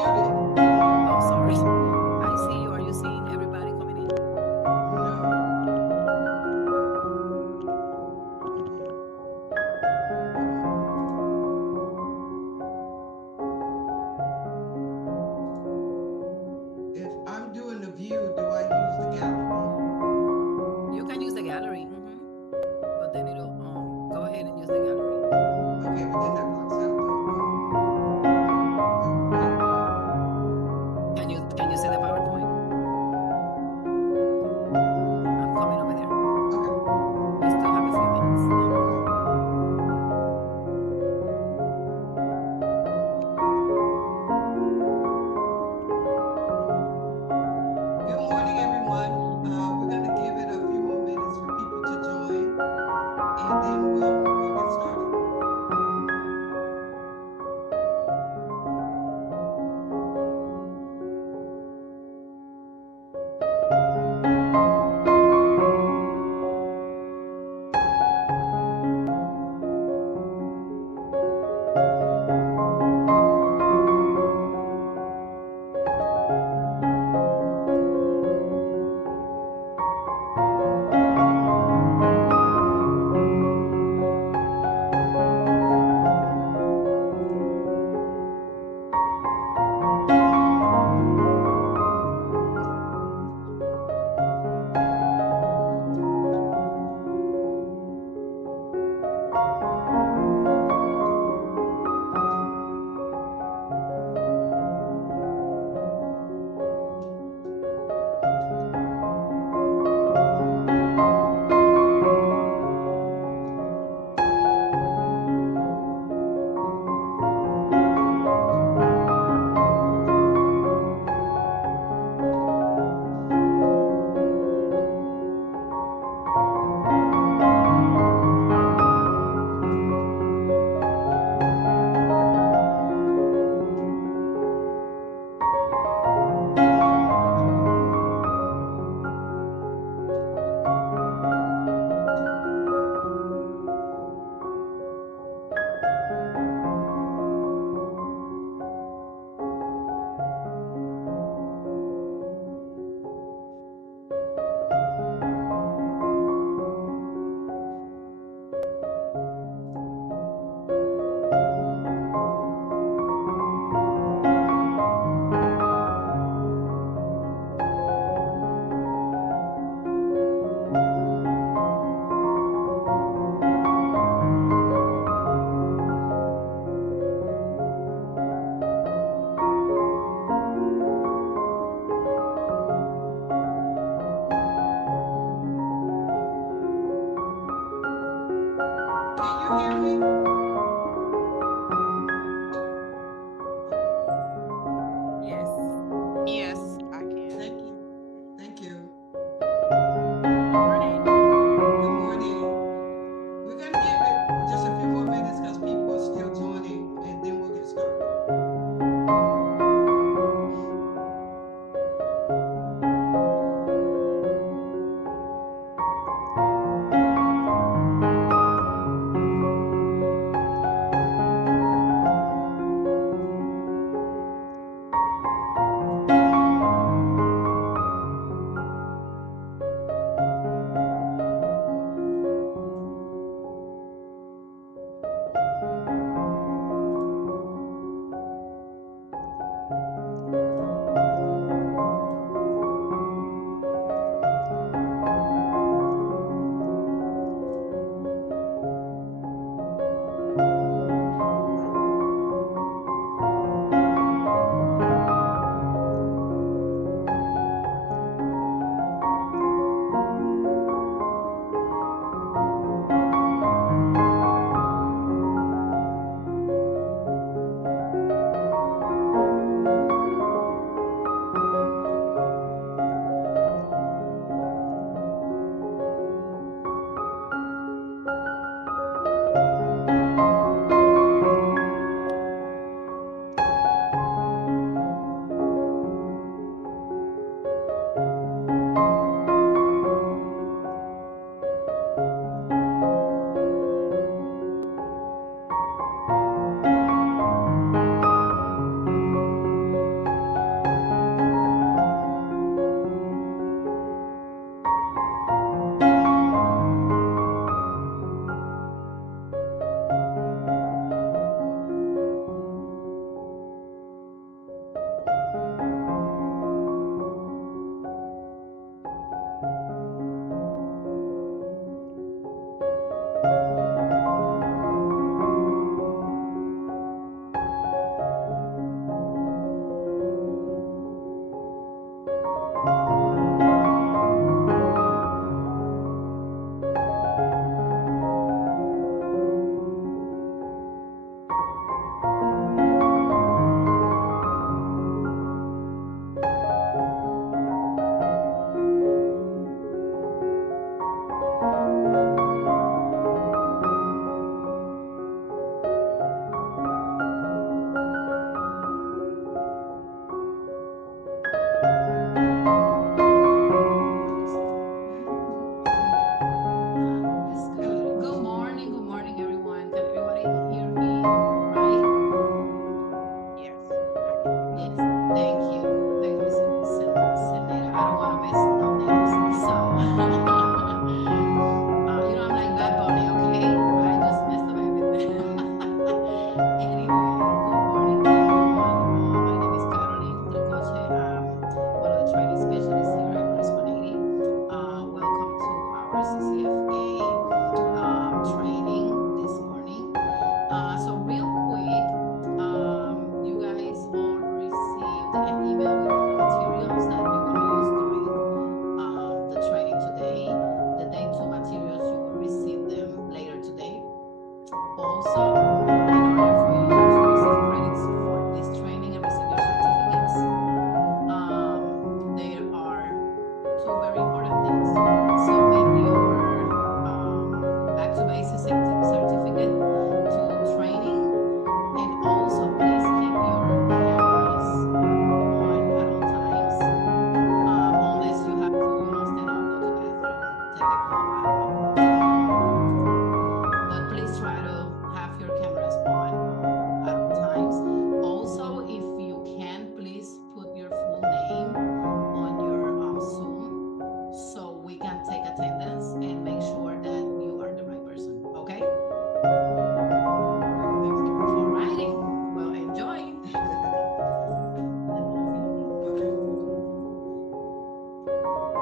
muted. Oh, sorry. I see you. Are you seeing everybody coming in? If I'm doing the view, do I use the gallery? You can use the gallery, but then it'll go ahead and use the gallery. Okay, but then that blocks out the PowerPoint. Can you see the PowerPoint? Okay, I'm coming over there. Okay. We still have a few minutes. Good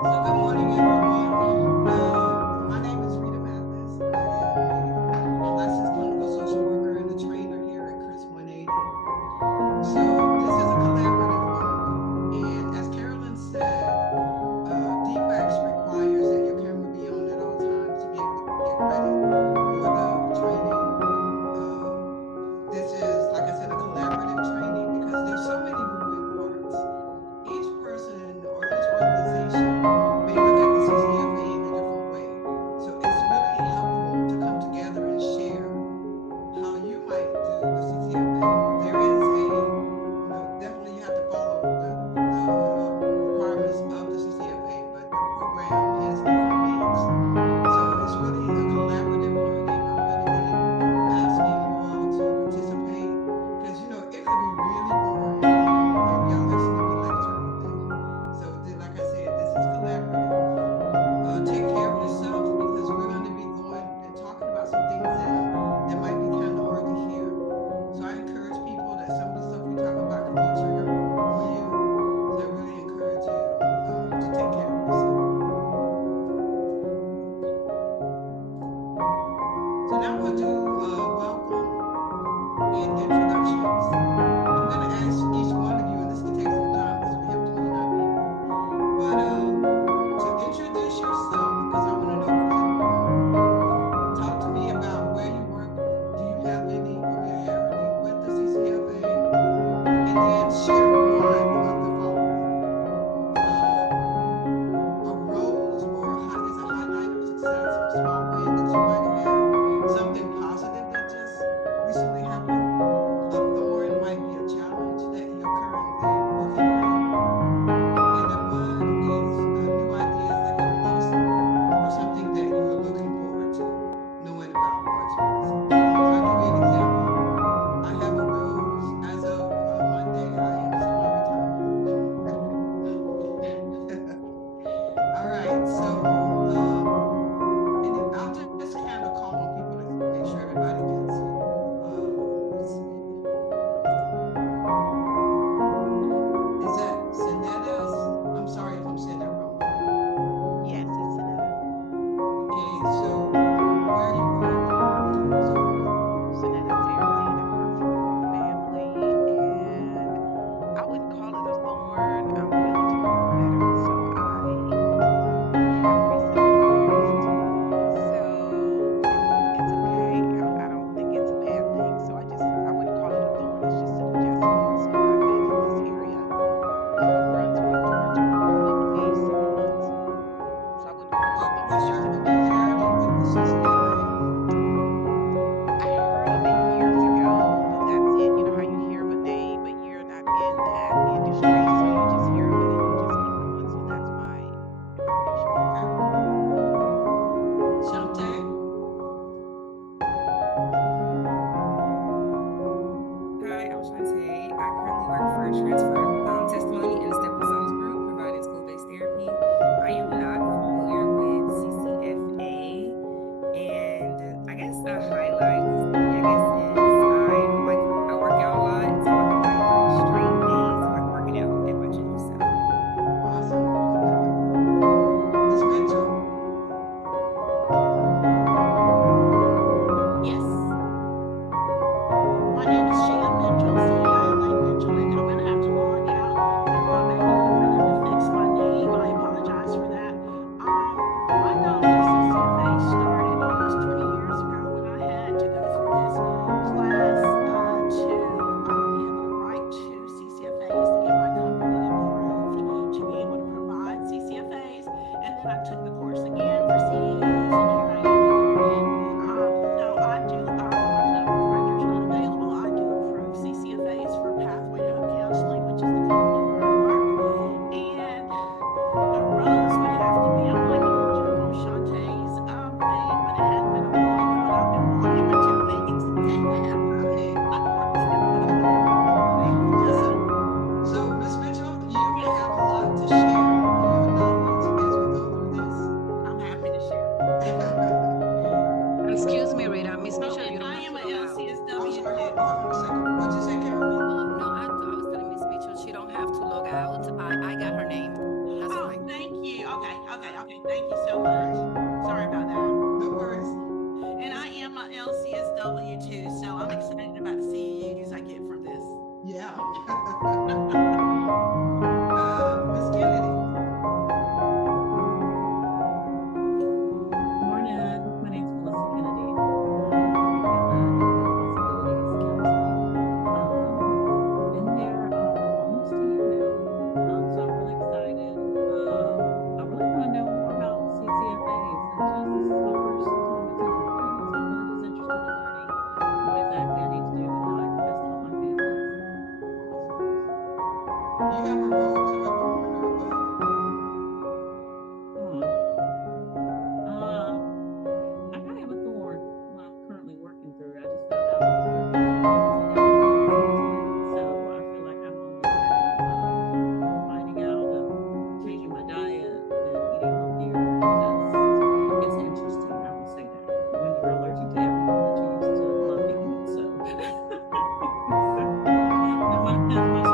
So good morning, everyone. My name is Rita Mathis. I am a licensed clinical social worker and a trainer here at Chris 180. So this is a collaborative work, and as Carolyn said, DFACS requires that your camera be on at all times to be able to get ready for the training. This is, like I said, a collaborative training because there's so many moving parts. Each person or each organization may You have a rose or a thorn or a bud? Hmm. I kind of have a thorn what I'm currently working through. I just found out we're 2 months into it. So I feel like I'm on the journey of finding out and changing my diet and eating healthier. It's interesting, I will say that. When you're allergic to everything that you used to love to eat. So, that's my struggle.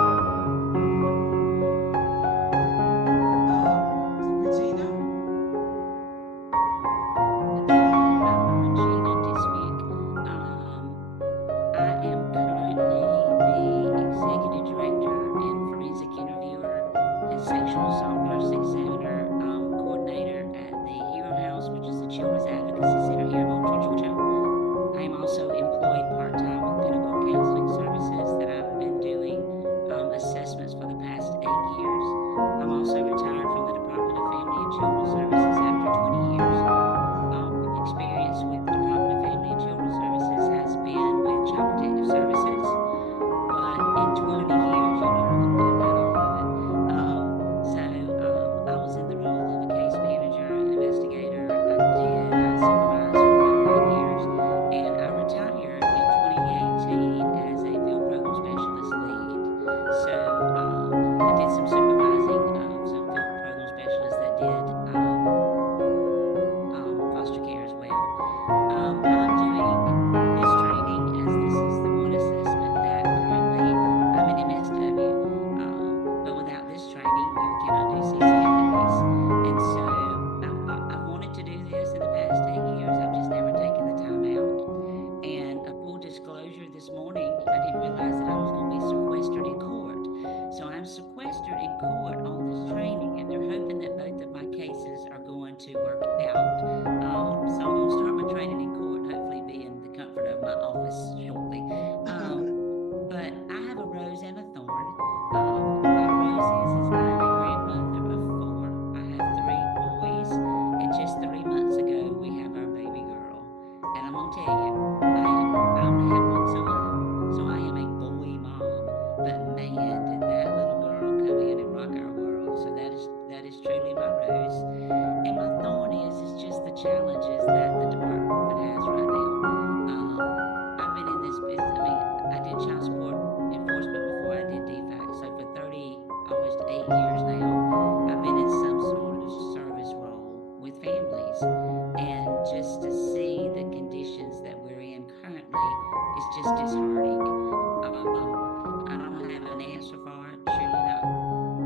Regina? Regina Dismick. I am currently the executive director and forensic interviewer and sexual assault nurse examiner coordinator at the Hero House, which is the Children's Advocacy Center here in Moultrie, Georgia. I am also employed part-time with Pinnacle Counseling Services that I've been doing assessments for the past 8 years. I'm also retired from the Department of Family and Children Services after 20 years. Experience with the Department of Family and Children Services has been with Child Protective Services, but in 20 years, you learn a little bit about all of it. I was in the role of a case manager, an investigator. I supervised for about 9 years, and I retired in 2018 as a field program specialist lead. So I did some supervising of some field program specialists that did foster care as well. I'm doing this training as this is the one assessment that currently I'm in MSW. But without this training, you cannot do CCFAs. And so I've wanted to do this in the past 8 years. I've just never taken the time out. And a full disclosure, this morning I didn't realize that I was going to be sequestered in court. So I'm sequestered in court on this training, and they're hoping that both of my cases are going to work out. So I'm going to start my training in court and hopefully be in the comfort of my office shortly. But I have a rose and a thorn. My rose is I'm a grandmother of 4. I have 3 boys, and just 3 months ago we have our baby girl. And I'm gonna tell you, I only have one son, so I am a boy mom. But man, did that little girl come in and rock our world. So that is truly my rose. And my thorn is just the challenges that the department has right now. I've been in this business. I mean, I did child support enforcement before I did DFAC. So for 30, almost 8 years now, I've been in some sort of service role with families. And just to see the conditions that we're in currently is just disheartening. I don't have an answer for it. Surely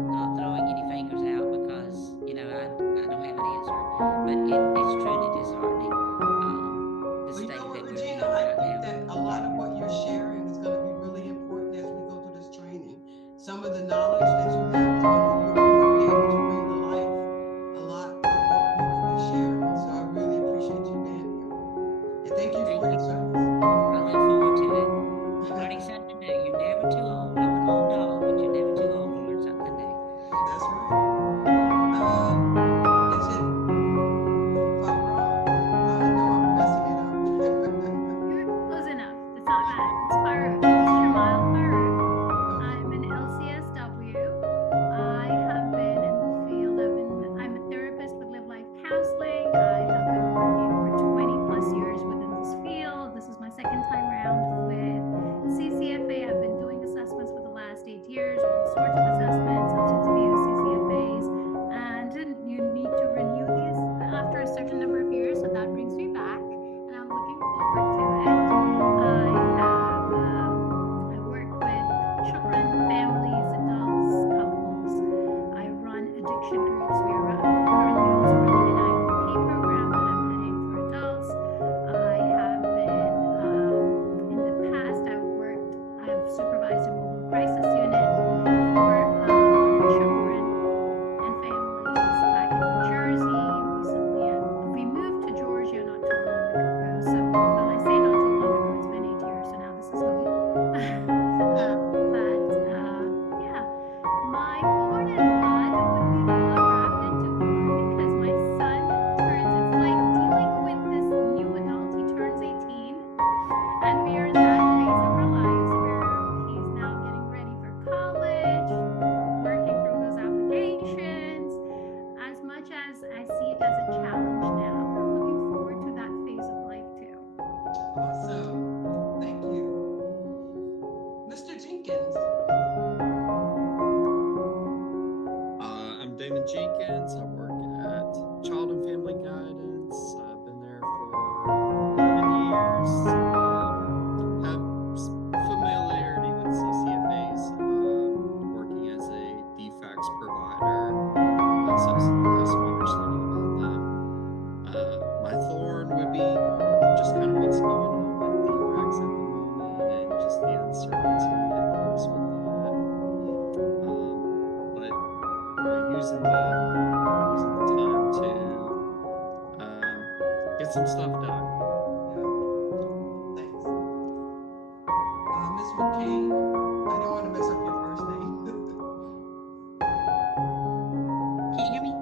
not throwing any fingers out because I don't have an answer. But it's truly disheartening. The Well, you state know what, that we're in Regina, I right think now. that a lot of what you're sharing is going to be really important as we go through this training. Some of the knowledge that you have is going to you'll be able to bring to life a lot of what we will be sharing. So I really appreciate you being here, and thank you Thank for your you. service. I look forward to it. Learning something new. You're never too old. I'm an old dog, but you're never too old to learn something new. That's right. Is it Farah? I know I'm messing it up. You're close enough. It's not bad. It's Farouk. It's Shamal Farouk. I'm an LCSW. David Jenkins. I work at Child and Family Guidance. I've been there for 11 years. Have familiarity with CCFAs. Working as a DFAX provider. So I have some understanding about them. My thorn would be just kind of what's going on with DFAX at the moment and just the uncertainty that comes with that. But using the time to get some stuff done. Thanks. Ms. McCain, I don't want to mess up your first name. Can you hear me?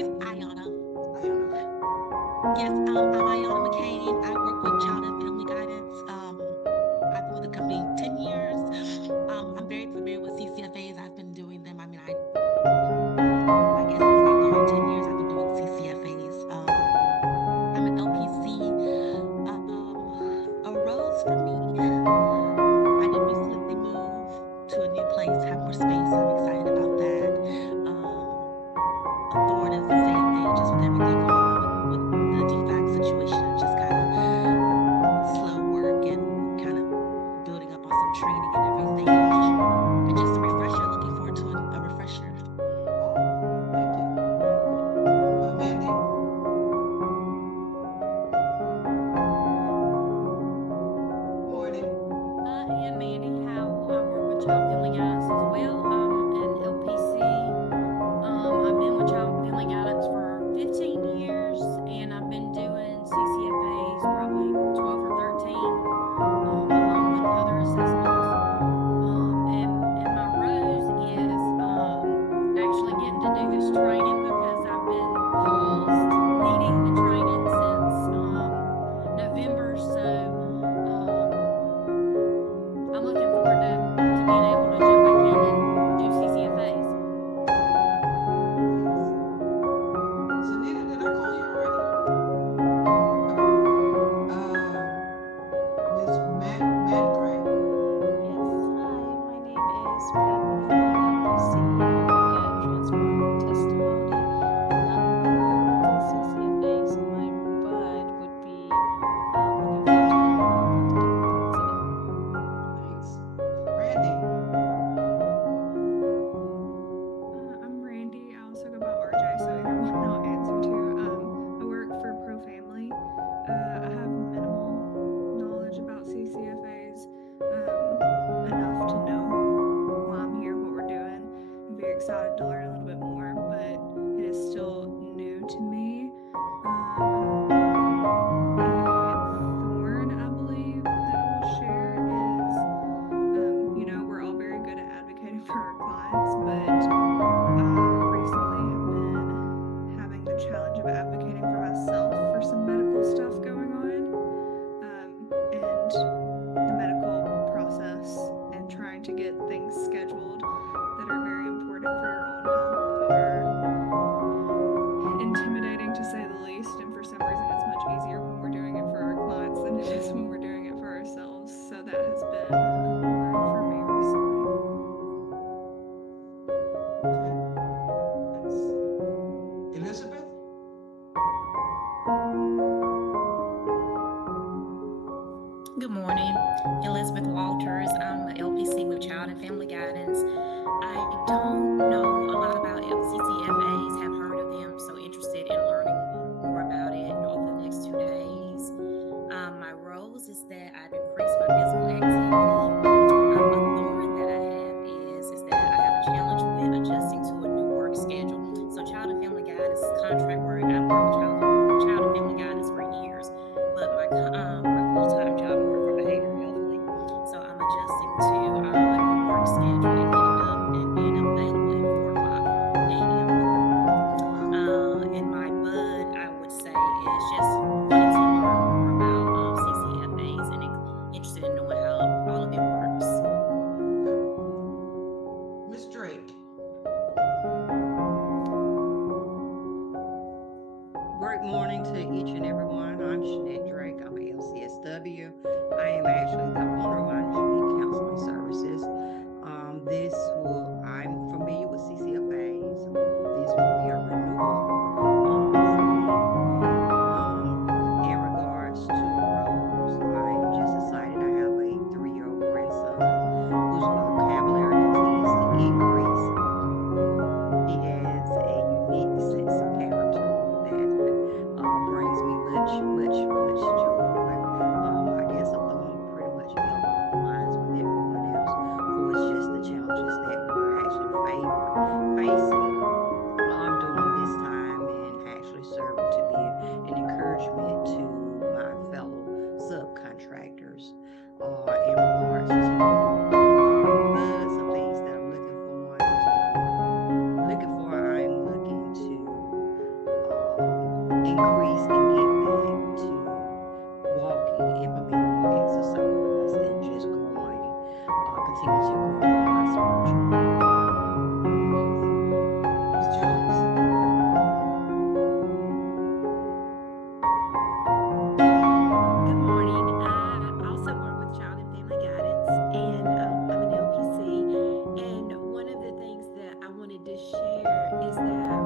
It's Ayana. Ayana. Yes, I'm Ayana McCain. I work with Child and Family Guidance. I've been with the company 10 years. I'm very familiar with CCFAs. I've been doing them. I mean, I guess it's about the whole 10 years I've been doing CCFAs. I'm an LPC. A rose for me. I did recently move to a new place, have more space. I'm excited about that. A thorn is the same thing, just with everything going on with the DFAC situation. It's just kind of slow work and kind of building up on some training and everything. And just a refresher, looking forward to a refresher. Oh, thank you. Mandy? Morning. And Mandy Howell. I work with Child Family Guidance as well. And LPC. I've been with Child Family Guidance for 15 years, and I've been doing CCFAs probably 12 or 13, along with other assessments. And my rose is actually getting to do this training because I've been paused needing the training since November. So I'm looking forward to being able to jump back in and do CCFAs. Sanita, did I call you already? Ms. Mandray? Yes, hi, my name is Pamela LPC. I work at Transform Testimony. I'm not familiar with the CCFA, so my bud would be looking forward to learning more about the different parts of it. Thanks. Randy? I'm Randy. I also go by RJ, so either one I'll answer to. I work for Pro Family. I have minimal knowledge about CCFAs, enough to know why I'm here, what we're doing. I'm very excited to learn a little bit more, but it is still new to me. The thorn, I believe, that I will share is, we're all very good at advocating for our clients, but I recently have been having the challenge of advocating for myself for some medical stuff going on, and the medical process and trying to get things scheduled that are very important for your own health are intimidating, to say the least. And for some reason, it's much easier when we're doing it for our clients than it is when we're doing it for ourselves. So that has been a thorn for me recently. Okay. Let's see. Elizabeth? Good morning, Elizabeth Walters. I'm an LPC with Child and Family Guidance. I don't know a lot about CCFAs, have heard of them, so interested in learning more about it over the next 2 days. My roles is that I've increased my physical activity. A thorn that I have is that I have a challenge with adjusting to a new work schedule. So Child and Family Guidance is contract work. I've worked with Child and Family Guidance for years, but my full-time job is for behavioral health lead. So I'm adjusting to a new work schedule and getting up and being available at 4 o'clock to share is that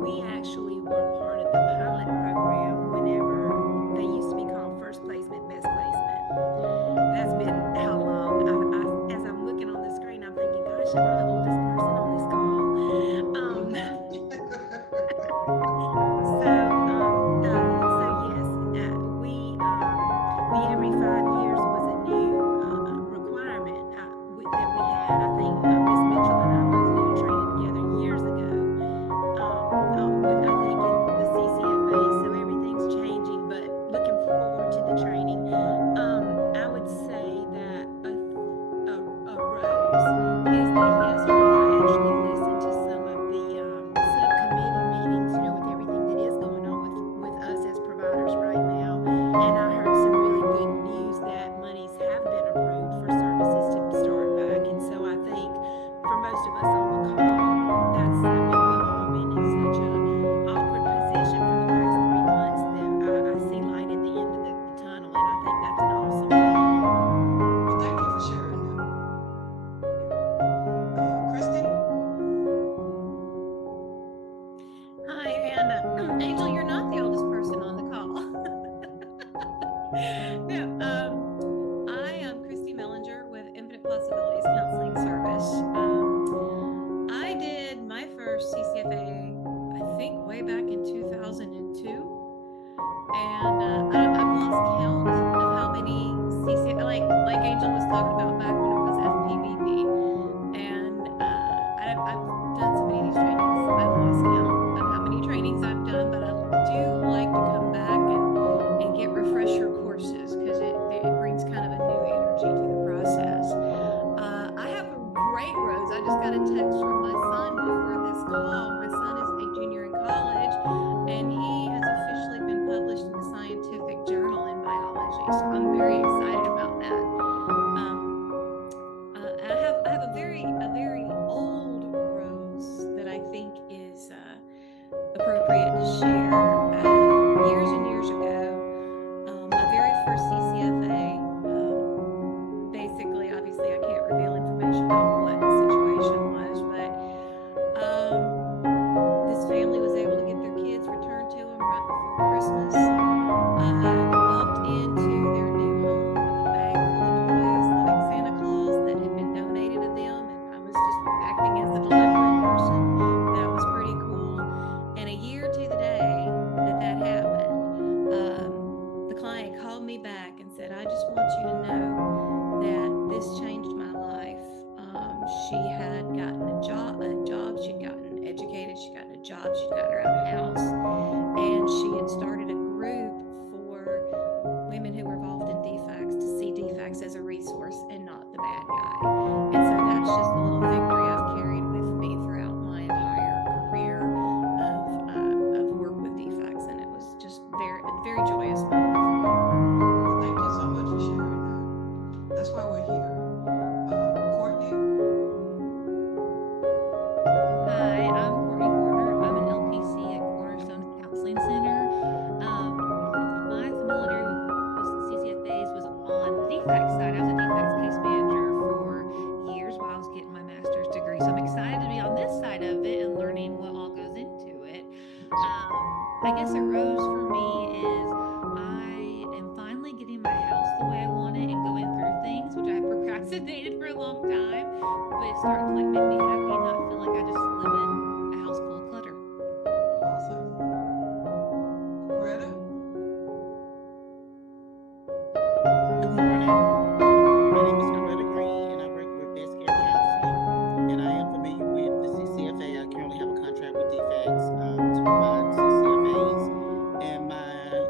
we actually were part of the pilot program whenever they used to be called first placement, best placement. That's been how long. As I'm looking on the screen, I'm thinking, gosh, am I the oldest person on this call? The every 5 years was a new requirement that we had. I think Miss Mitchell and I both did a training together years ago. I think in the CCFA, so everything's changing. But looking forward to the training. I would say that a rose is that yesterday I actually listened to some of the subcommittee meetings, with everything that is going on with us as providers right now. And I heard some really good news that monies have been approved for services to start back. And so I think for most of us on the call, we've all been in such a awkward position for the last 3 months that I see light at the end of the tunnel, and I think that's an awesome thing. Well, thank you for sharing that. Kristen? Hi, and Angel, you're not the oldest person on the call. No, I am Christy Mellinger with Infinite Possibilities Counseling Service. I did my first CCFA, I think, way back in 2002, and I've lost count of how many CCFA, like Angel was talking about back when it was FPVP, and I've done so many of these trainings. I've lost count of how many trainings I've done, but I do like to come back and get refresher courses because it brings kind of a new energy to the process. I have a great rose. I just got a text from my son before this call. My son is a junior in college, and he has officially been published in the scientific journal in biology. So I'm very excited about that. I have a very old rose that I think is appropriate to share. Years and years ago, my very first CCFA, basically, obviously, I can't reveal information about what the situation was, but this family was able to get their kids returned to them right before Christmas. I walked into their new home with a bag full of toys like Santa Claus that had been donated to them, and I was just acting as the delivery person. That was pretty cool. And a year to the day that happened, the client called me back and said, I just want you to know that this changed my life. She had gotten a job, she'd gotten educated, she'd gotten a job, she'd gotten her own house, and she had started a group for women who were involved in defects to see defects as a resource and not the bad guy. And so that's just a little victory I've carried with me throughout my entire career of work with defects, and it was just very joyous moment for me. Well, thank you so much for sharing that. That's why we're here. Courtney? Hi, I'm Courtney Corner. I'm an LPC at Cornerstone Counseling Center. My familiarity with CCFAs was on the defect side. I was a defects case manager for years while I was getting my master's degree. So I'm excited to be on this side of it and learning what all goes into it. I guess a rose for me is I am finally getting my house the way I want it and going through things, which I procrastinated for a long time, but it's starting to make me happy and not feel like I just live in a house full of clutter. Awesome. Greta? Good morning. My name is Greta Green, and I work with Best Care Counseling, and I am familiar with the CCFA. I currently have a contract with defects to provide CCFAs, and I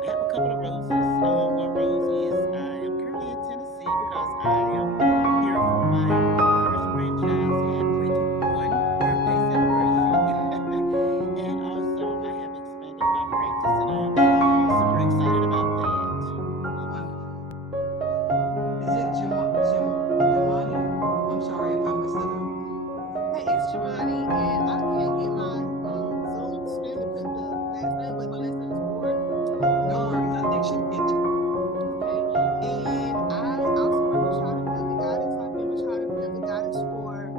have a couple of roses. One rose is I am currently in Tennessee because I am here for my first grandchild's halfway to 1 birthday celebration, and also I have expanded my practice, and I'm super excited about that. Wonderful. Is it Jamani? I'm sorry if I messed it up. Hey, it's Jamani, and I can't get my Zoom screen to put the last name, but my last name is Ward. No worries. I think she can get you. Okay, and I also work with Child and Family Guidance. I've been with Child and Family Guidance for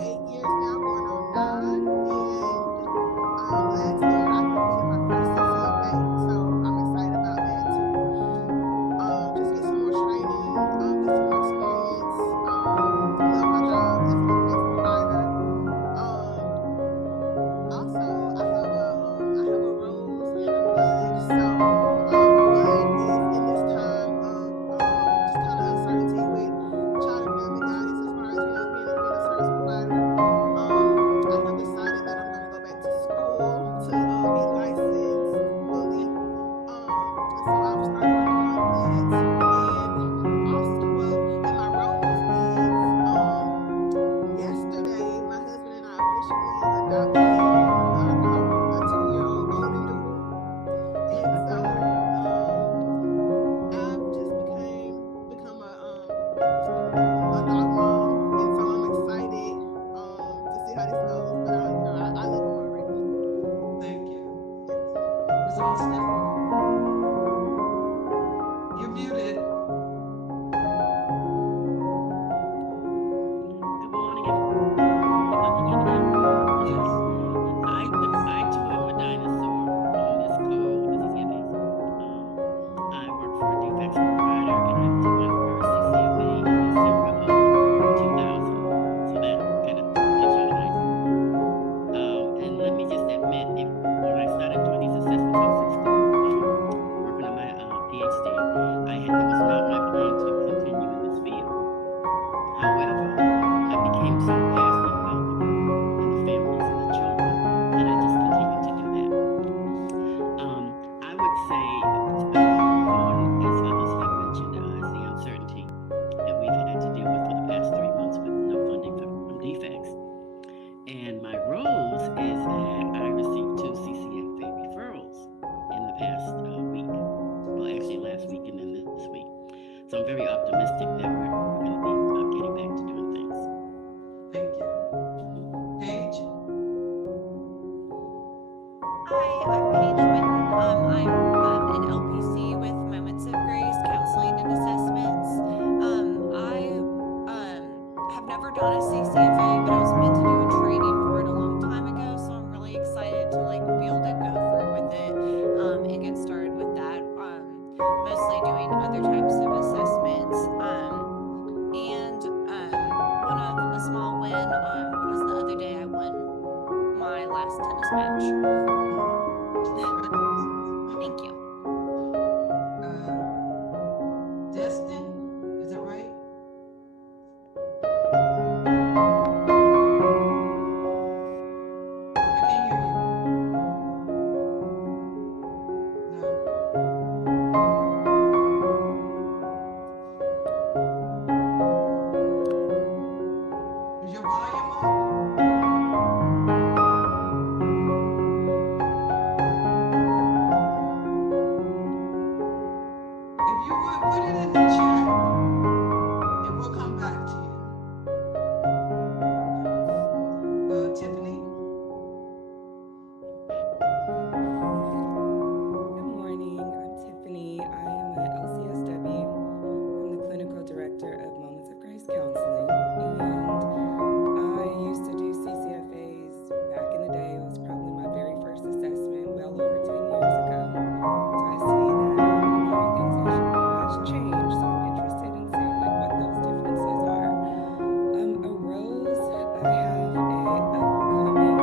8 years now, going on 9. exhausted. You're muted. Good morning, everyone. Can you hear me now? Yes. I too am a dinosaur on this call with the CCFAs. I work for a defects provider and I took my first CCFA in December of 2000. So that kind of gives you an idea. And let me just admit, when I started doing these assessments, I was in school working on my PhD. It was not my plan to continue in this field. However, I became so passionate about the work and the families and the children that I just continued to do that. I would say, Gordon, as others have mentioned, is the uncertainty that we've had to deal with for the past 3 months with no funding from defects. And my rose is that I received 2 CCFA referrals in the past week. Well, actually last week and then this week. So I'm very optimistic that we're going to be getting back to doing things. Thank you. Paige? Hi, I'm Paige Whitten. I'm an LPC with Moments of Grace Counseling and Assessments. I have never done a CCFA, but I was meant to do a training for it a long time ago, so I'm really excited to be able to go through with it and get started with that. Mostly doing other types of assessments. And one of a small win was the other day I won my last tennis match. Thank you. Destin, is that right? I can't hear you. No. Is your volume up? If you would put it in the chat, and we'll come back to you. Tiffany? Good morning. I'm Tiffany. I am an LCSW. I'm the clinical director of Moments of Grace Counseling, and I used to do CCFAs back in the day. It was probably my very first assessment, well over 10 years ago. So I see that a lot of things has changed. So I'm interested in seeing what those differences are. A rose, I have a upcoming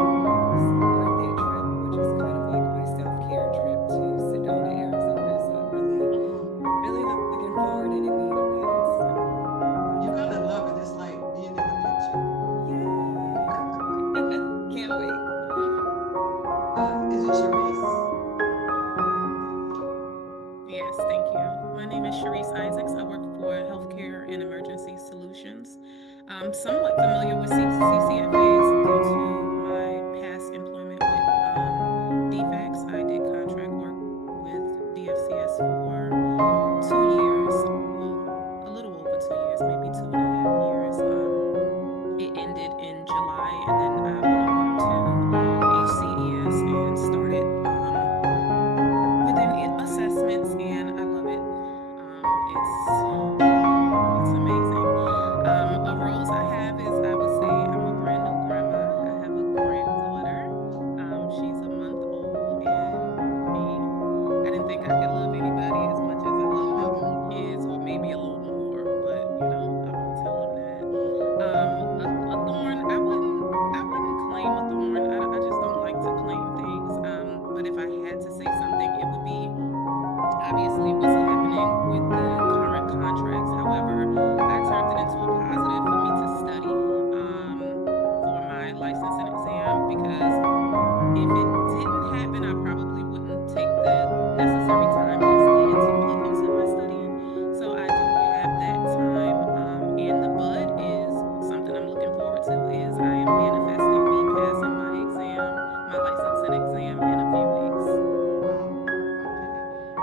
birthday trip, which is kind of like my self-care trip to Sedona, Arizona. So I'm really looking forward and in need of that. So You're gonna love it. It's like being in a picture. can't wait. Is it Sharice? Yes, thank you. My name is Sharice Isaacs. I work for Healthcare and Emergency Solutions. I'm somewhat familiar with CCFAs due to my past employment with defects. I did contract work with DFCS for 2 years, well, a little over 2 years, maybe 2.5 years. It ended in July, and then I went over to HCES and started within assessments, and I love it. It's amazing. A rose I have is, I would say, I'm a brand new grandma. I have a granddaughter. She's a month old, and I didn't think I could love anybody as much as I love my own kids, or maybe a little more, but I won't tell them that. A thorn, I wouldn't claim a thorn. I just don't like to claim things. But if I had to say something, it would be obviously what's happening with the current contracts. However, I turned it into a positive for me to study for my license and exam, because if it didn't happen, I probably wouldn't take the necessary time that's needed to put into my studying. So I do have that time, and the bud is something I'm looking forward to. Is I am manifesting me passing my exam, my license and exam, in a few weeks.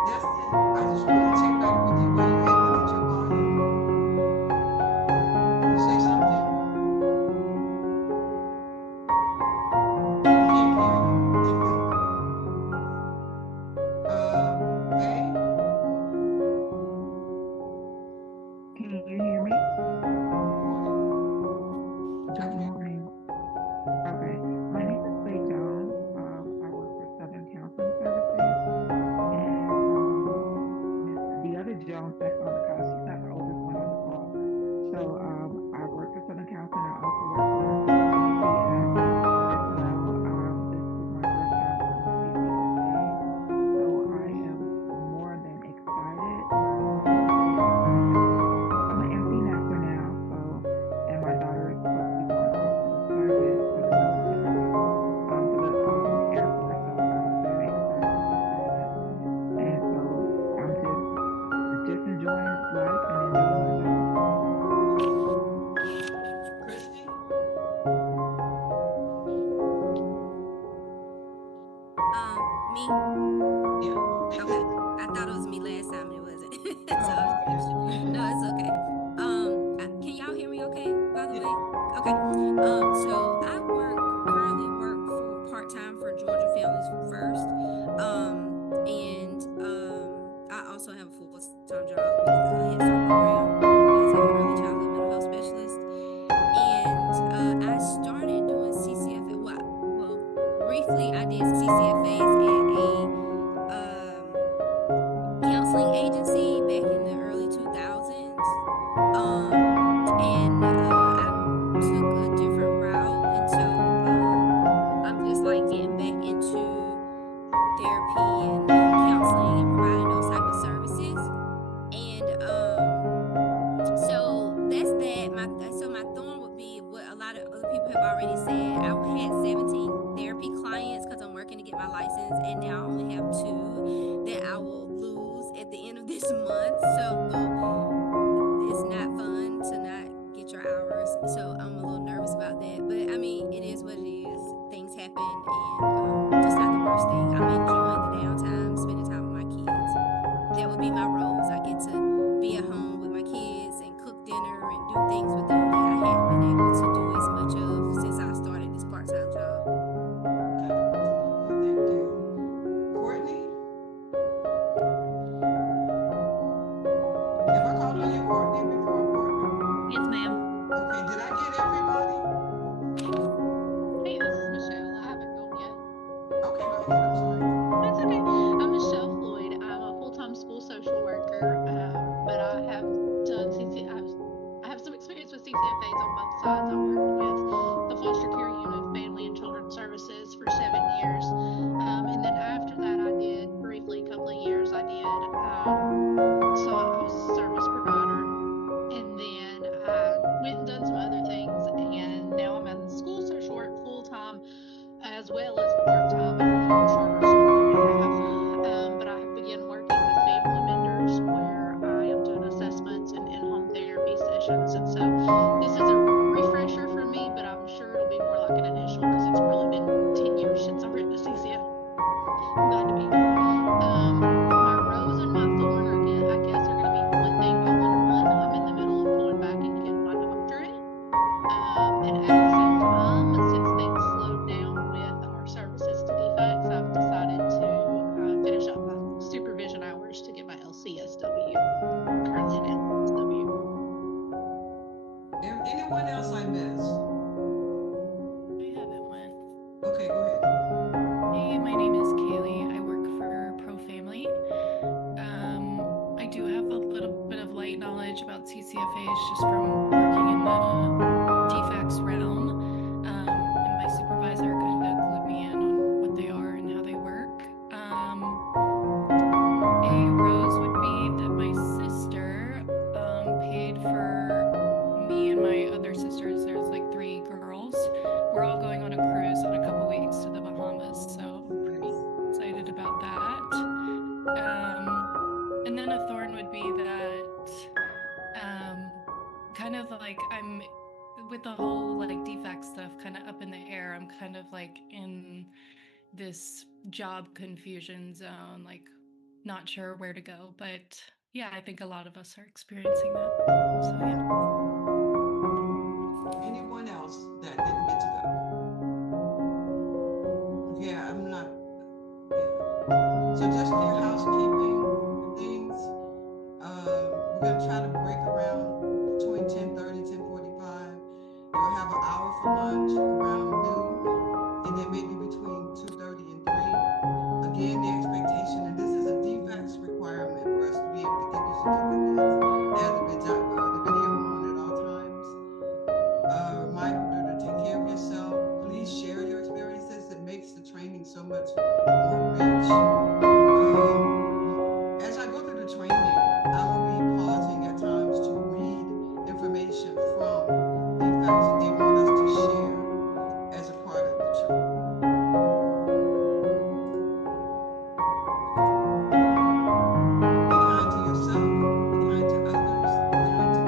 Destin, I just want to check back with you. Were you able to get your volume? Can you say something? Can't hear you. me? Yeah. Okay. I thought it was me last time and it wasn't. Oh, okay. No, it's okay. Can y'all hear me okay, by the way? Okay. So I currently work for part-time for Georgia Families First. And I also have a full-time job with a Head Start program as an early childhood mental health specialist. And I started doing CCFA. Well, briefly, I did CCFAs at a counseling agency back in the early 2000s. And I took a different route. And so I'm just like getting back into therapy and counseling and providing those type of services. And so that's that. My thorn would be what a lot of other people have already said. I had 17 therapy clients because I'm working to get my license, and now I only have 2 that I will lose at the end of this month. So it's not fun to not get your hours. So I'm a little nervous about that. But I mean, it is what it is. Things happen, and it's not the worst thing. I'm enjoying the downtime, spending time with my kids. That would be my roles. I get to be at home with my kids and cook dinner and do things with them that I hadn't been able to do as much of since I started this part-time job. Thank you. Courtney? Have I called on you, Courtney, before? Yes, ma'am. Okay, did I get everybody? Hey, this is Michelle. I haven't gone yet. Okay, go ahead. I'm sorry. That's okay. I'm Michelle Floyd. I'm a full-time school social worker, but I have done I have some experience with CCFAs on both sides. I worked with the foster care unit, family and children's services for 7 years, and then after that, I did briefly a couple of years. I was a service provider, and then I went and done some other things, and now I'm in school social work full-time as well as part-time at a charter school that we have. But I have begun working with family members where I am doing assessments and in-home therapy sessions. And so this is a refresher for me, but I'm sure it'll be more like an initial because it's probably been 10 years since I've written a CCF. I'm glad to be here. My rose and my thorn are, I guess, are going to be one thing all in one. I'm in the middle of going back and getting my doctorate. And at the same time, since things slowed down with our services to defects, I've decided to finish up my supervision hours to get my LCSW. Currently an LCSW. Anyone else I missed? I haven't went. Okay, go ahead. Hey, my name is Kaylee. I work for Pro Family. I do have a little bit of light knowledge about CCFAs just from working in the DFACS realm. And my supervisor kind of clued me in on what they are and how they work. A rose would be that my sister paid for me and my other sisters. There's like 3 girls. We're all going on a cruise in a couple weeks to the Bahamas, so I'm pretty excited about that. And then a thorn would be that kind of like I'm with the whole like defect stuff kind of up in the air. I'm kind of like in this job confusion zone, like not sure where to go. But yeah, I think a lot of us are experiencing that. So yeah. Anyone else that didn't get to go? Yeah, I'm not. Yeah. So just clear housekeeping things. We're gonna try to break around between 10:30, 10:45. You'll have an hour for lunch around noon, and then maybe between 2:30 and 3. Again, the expectation, and this is a DFACS requirement for us to be able to give you certificates. Have the video on at all times. Reminder to take care of yourself. Please share your experiences. It makes the training so much more rich. As I go through the training, I will be pausing at times to read information from the facts that they want us to share as a part of the training. Be kind to yourself, be kind to others, be kind to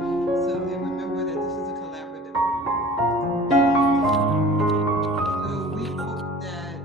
me. So, and remember that this is a collaborative. So we hope that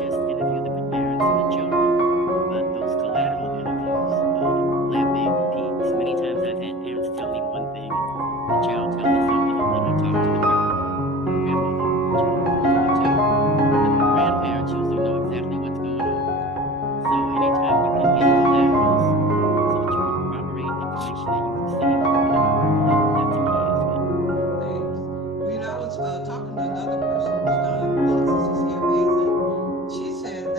just interview the parents and the children, but those collateral interviews, that big piece. Many times I've had parents tell me one thing, the child tell me something, and then I talk to the grandmother, and the grandparents usually know exactly what's going on. So anytime you can get collaterals so that you can corroborate information that you've received, that's a key aspect. Thanks. Well, I was talking to another person who's done lots of CCFAs, and she said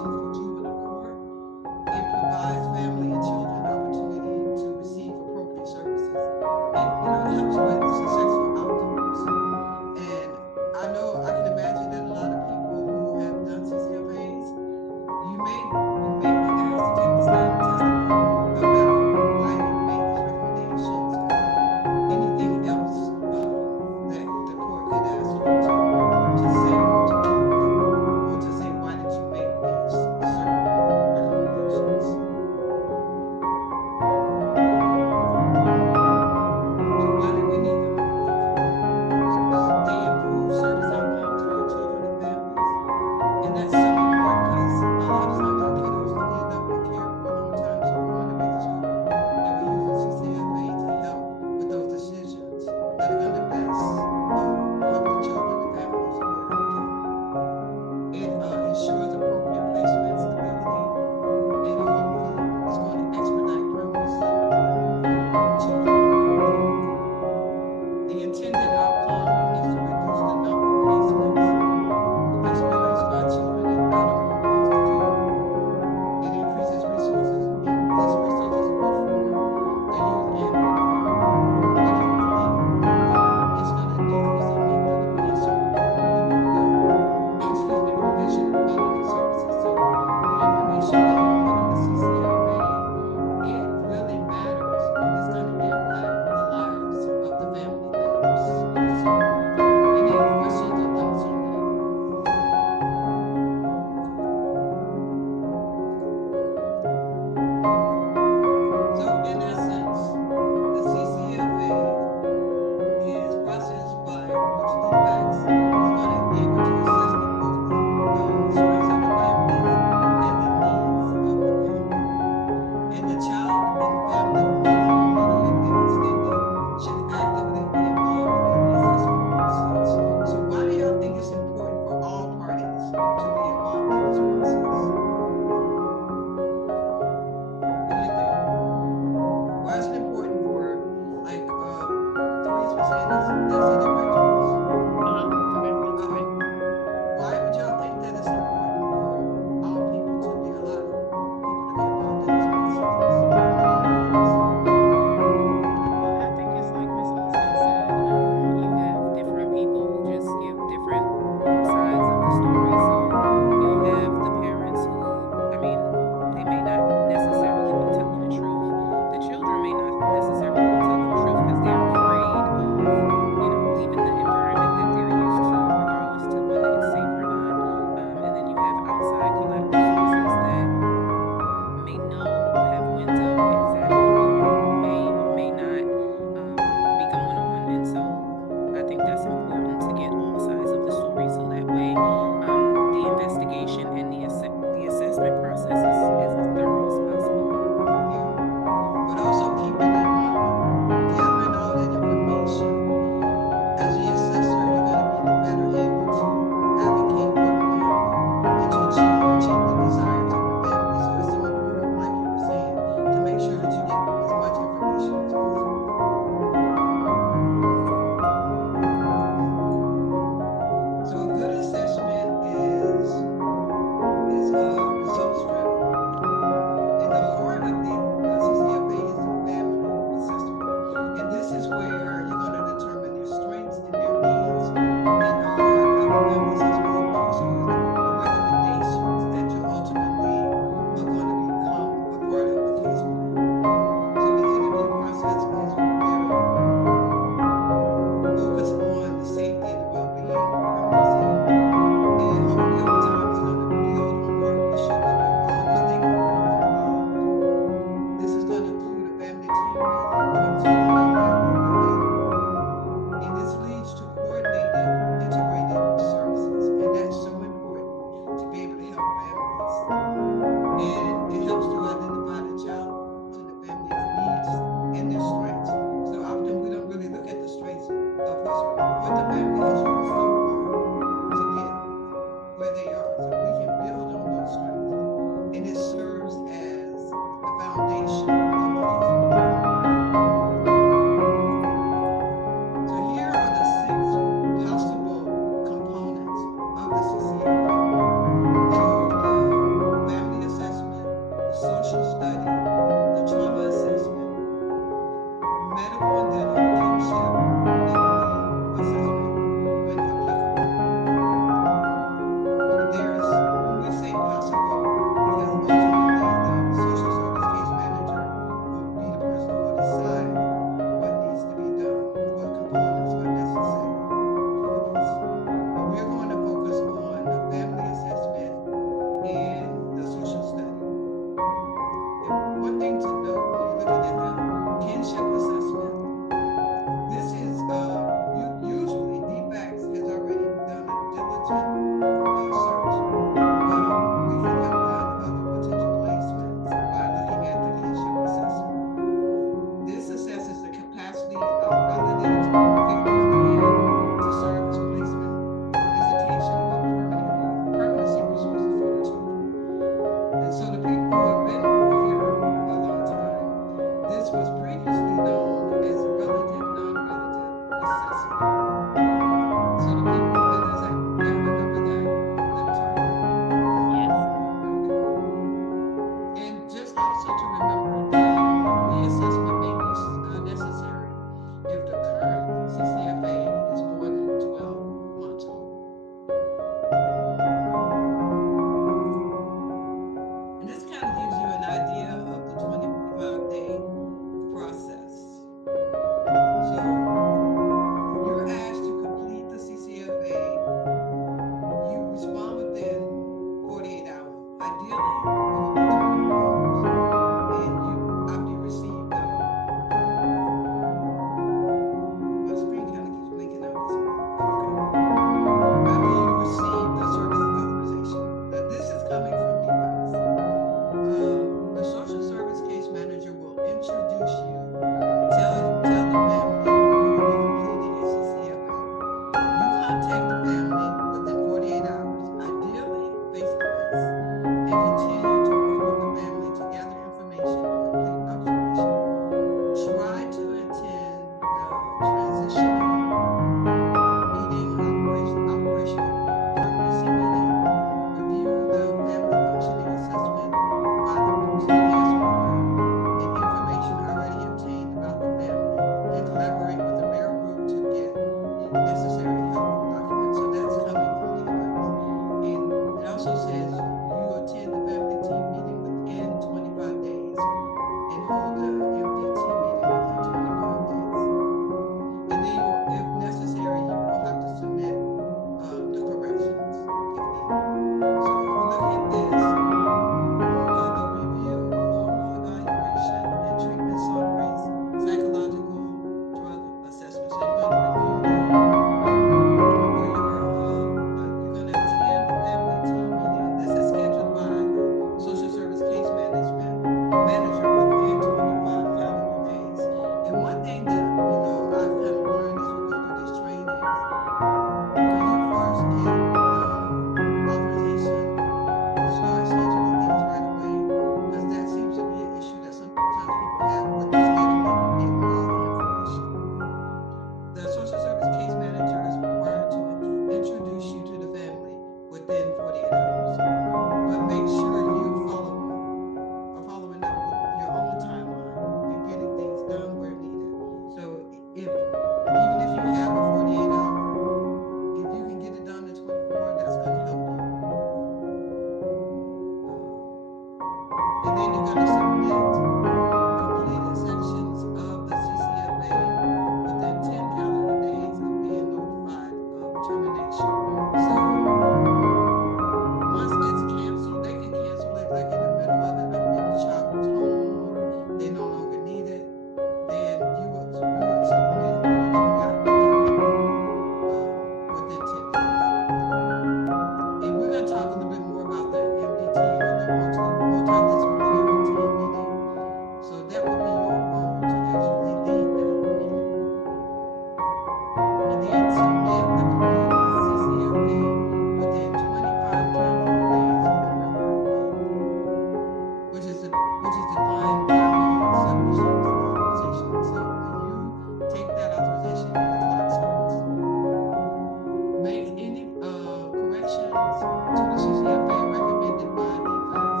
to the CCFA recommended by DFAS.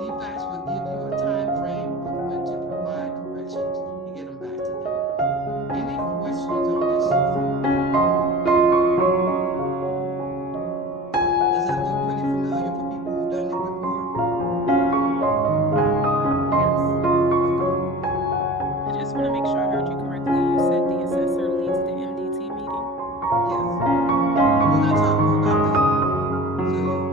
DFAS will give you a time frame of when to provide corrections and get them back to them. Any questions on this so far? Does that look pretty familiar for people who've done it before? I just want to make sure I heard you correctly. You said the assessor leads the MDT meeting? Yes. And we're going to talk more about that. So you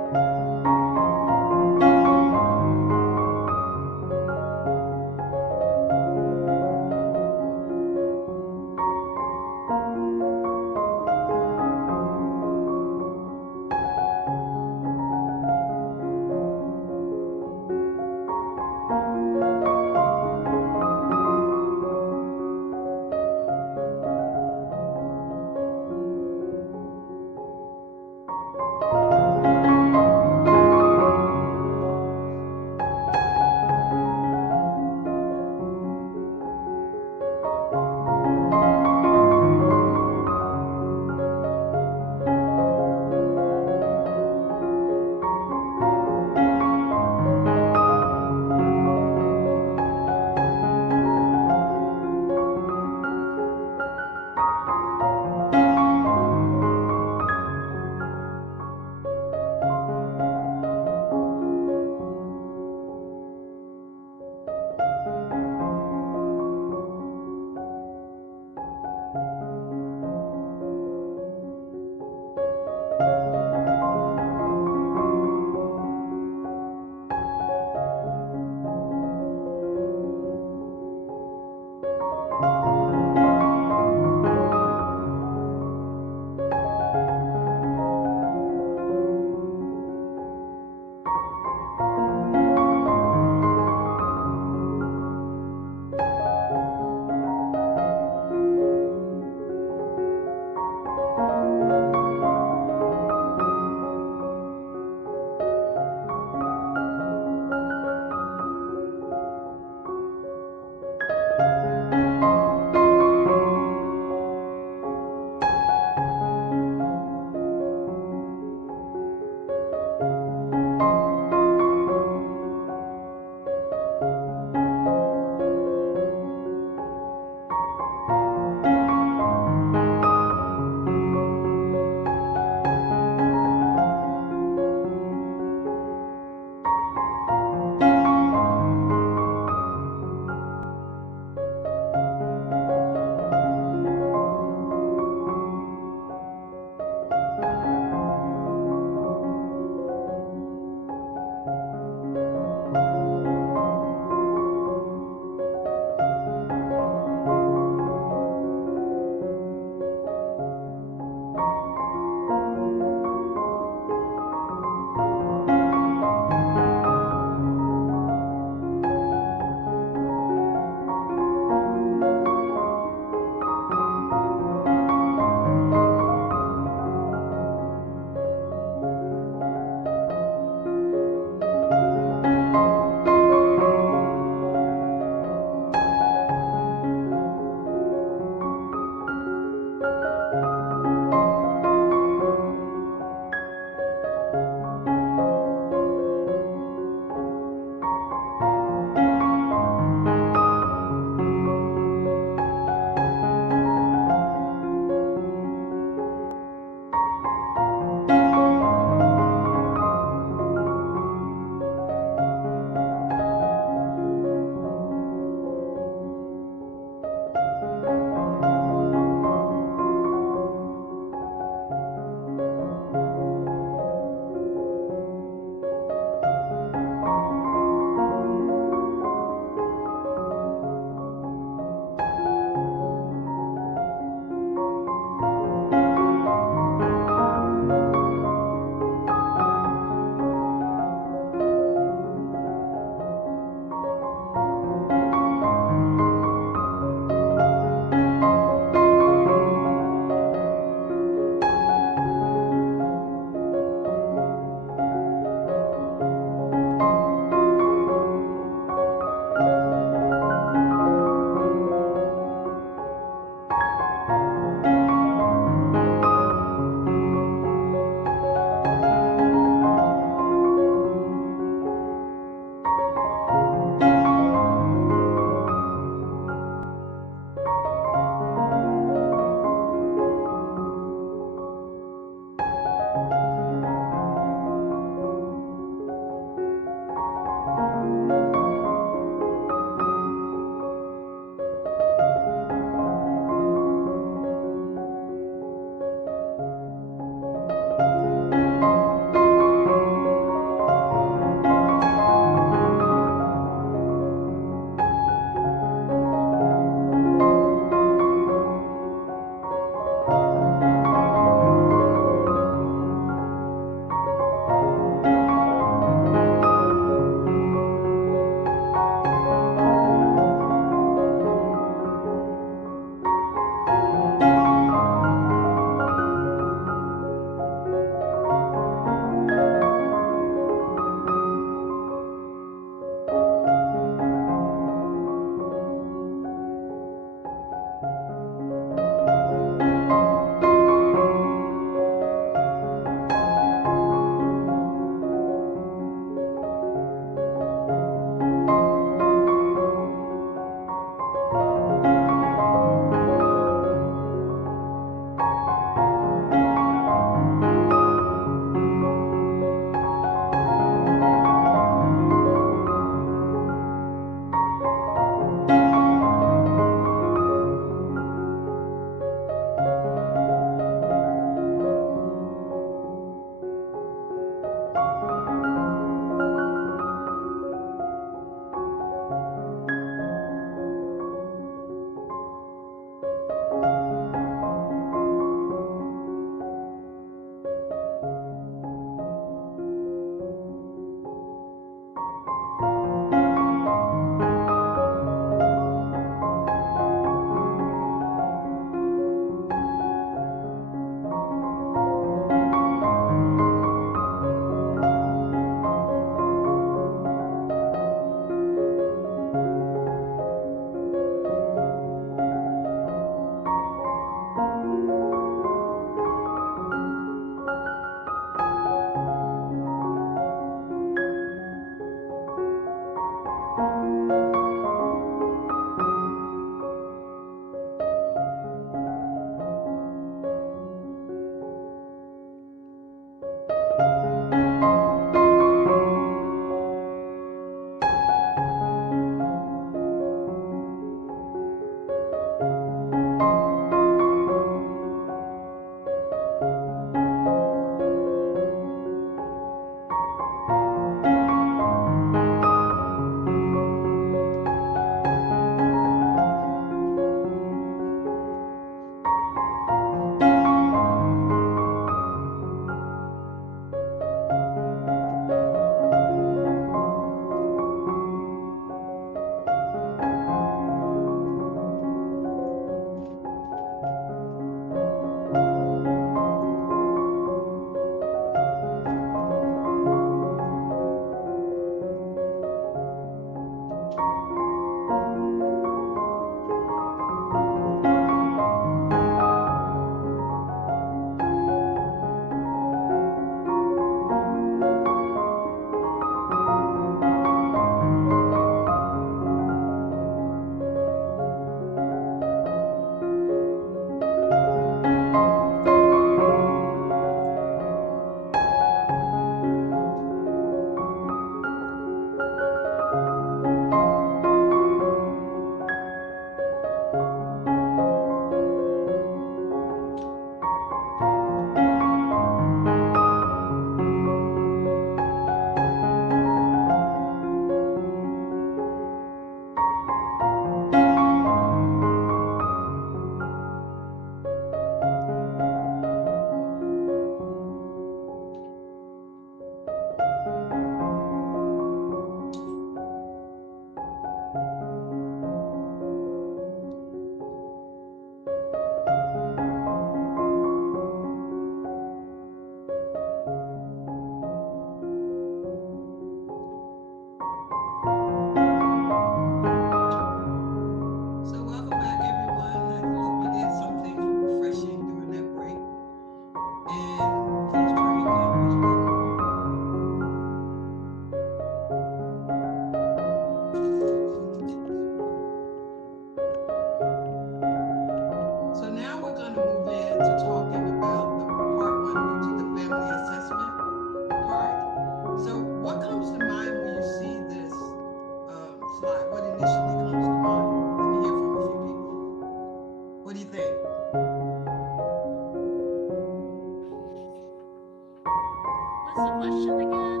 ask the question again?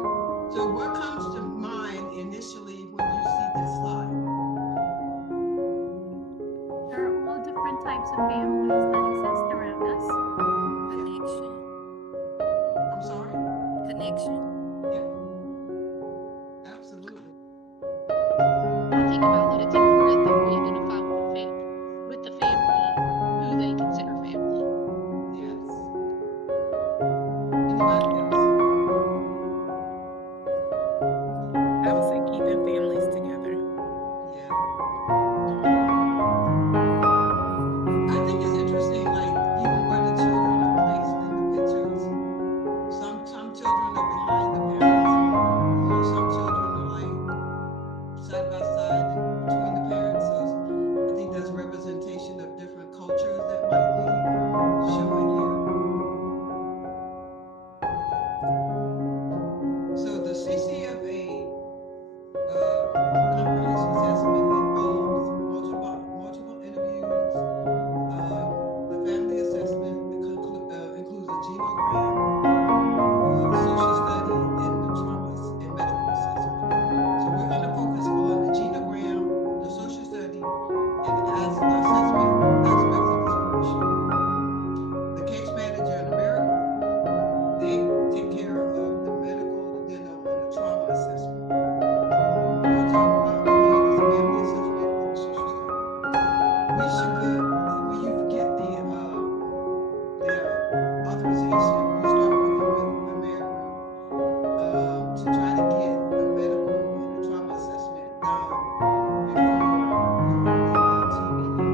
So what comes to mind initially when you see this slide? There are all different types of families that exist around us. Connection. I'm sorry? Connection. Yeah. Absolutely. I think about that it's important that we identify with the family who they consider family. Yes. Anybody else? I would say keeping families together. Yeah. I think it's interesting, like even where the children are placed in the pictures. Some children are behind the parents. You know, some children are like side by side and between the parents. So I think that's a representation of different cultures that might be showing here. So the CCFA comprehensive assessment involves multiple interviews. The family assessment includes a genogram, social study, and the traumas and medical assessment. So we're going to focus on the genogram, the social study, and the assessment aspects of this portion. The case manager and the medical, they take care of the medical, the dental, and the trauma assessment. We'll talk about again this family assessment and the social study. We should good when you get the authorization, you start working with the mayor group to try to get the medical and the trauma assessment done before your EPT meeting.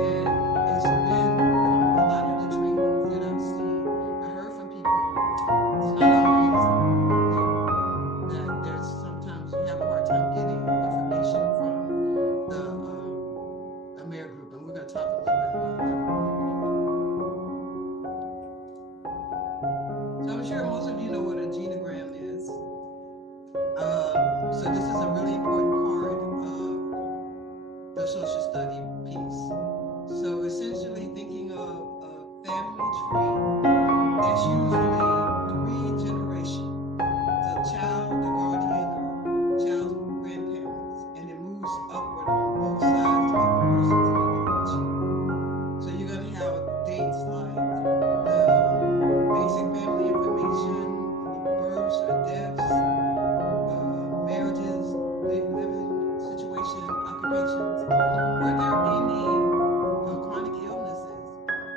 And it's been from a lot of the trainings that I've seen, I heard from people, it's not always that there's sometimes you have a hard time getting information from the mayor group, and we're going to talk a little bit about that. So I'm sure most of you know what a genogram is. So this is a really important part of the social study piece. So essentially thinking of a family tree that's usually 3 generations. The child, the guardian, or child's grandparents, and it moves upward on both sides of the person's lineage. So you're going to have dates like the basic family information, any births or deaths, marriages, living situation, occupations. Were there any chronic illnesses,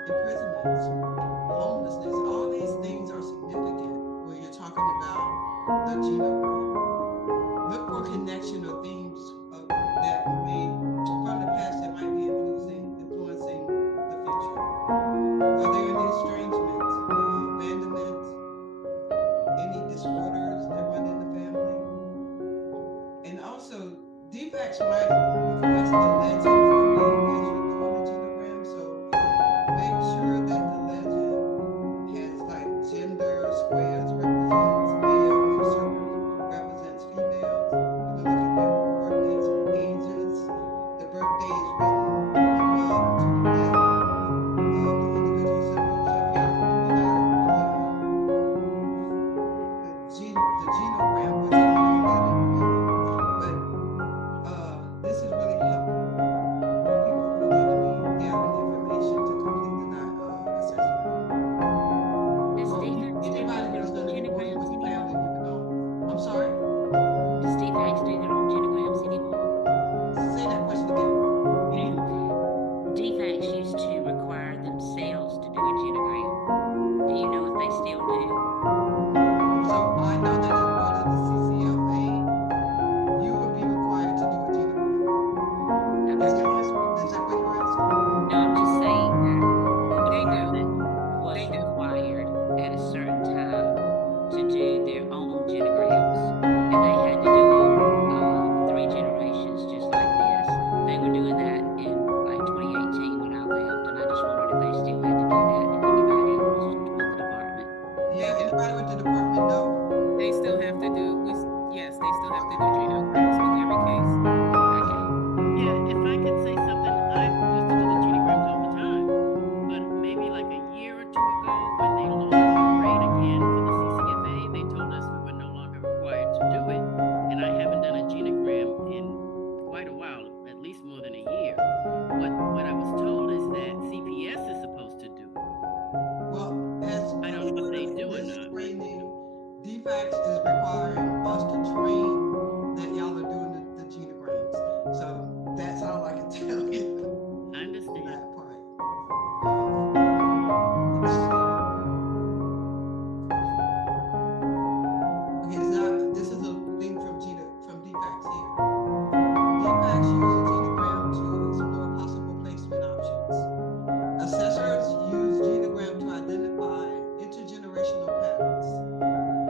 imprisonments, homelessness? All these things are significant when you're talking about the genogram. Look for connection or themes that may from the past that might be influencing the future. Are there any estrangements, abandonment, any disorders that run in the family? And also, defects might request a legend from you as you're doing the genogram. So make sure that the legend has like gender squares represents males or circles represents females. You can look at their birthdays and ages. The birthday is written above and to the left of the individual symbol. So if y'all can pull out the genogram, we'll take a look at that in a minute. But this is really helpful for people who are going to be gathering information to complete the assessment. Does So defects do anybody their who's own going to be working genograms with the family, anymore? you can know. I'm sorry? Does defects do their own genograms anymore? Say that question again. Defects used to require themselves to do a genogram. Do you know if they still do? So I know that as part of the CCFA, you would be required to do a genogram. Is that what you're asking? No, I'm just saying that the They do. department was They do. required at a certain time to do their own genograms, and they had to do them 3 generations just like this. They were doing that in like 2018 when I left, and I just wondered if they still had to do that, if anybody was with the department. Yeah, anybody with the department, no. They still have to do. Yes, they still have to do genograms with every case. Okay. Yeah, if I could say something, I used to do the genograms all the time, but maybe like a year or 2 ago, when they lowered the rate again for the CCFA, they DFAX is requiring us to train that y'all are doing the genograms. So that's all I can tell you. I understand. That part. Okay, this is a thing from DFAX here. DFAX use a genogram to explore possible placement options. Assessors use genogram to identify intergenerational patterns.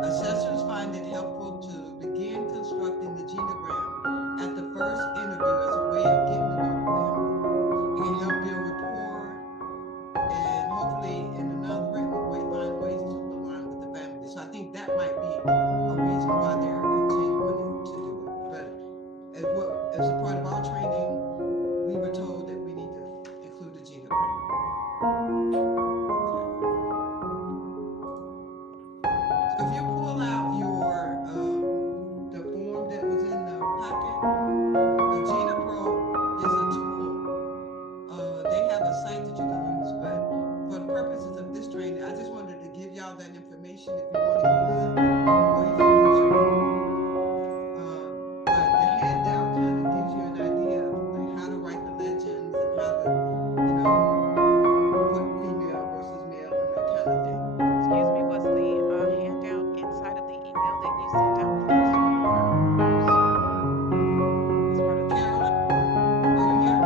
Assessors find it helpful to begin constructing the genogram at the first interview as a way of getting to know the family. It can help build rapport and hopefully in a non-threatening way find ways to align with the family. So I think that might be a reason why they're continuing to do it. But as a part of our training, we were told that we need to include the genogram. So if you pull out your the form that was in the packet, the GenoPro is a tool. They have a site that you can use, but for the purposes of this training, I just wanted to give y'all that information if you want to use it, or you can use your own. But the handout kind of gives you an idea of like how to write the legends and how to, put female versus male and that kind of thing. Excuse me, was the handout inside of the email that you sent out for us 24 hours? As part of the Carolyn, are you here?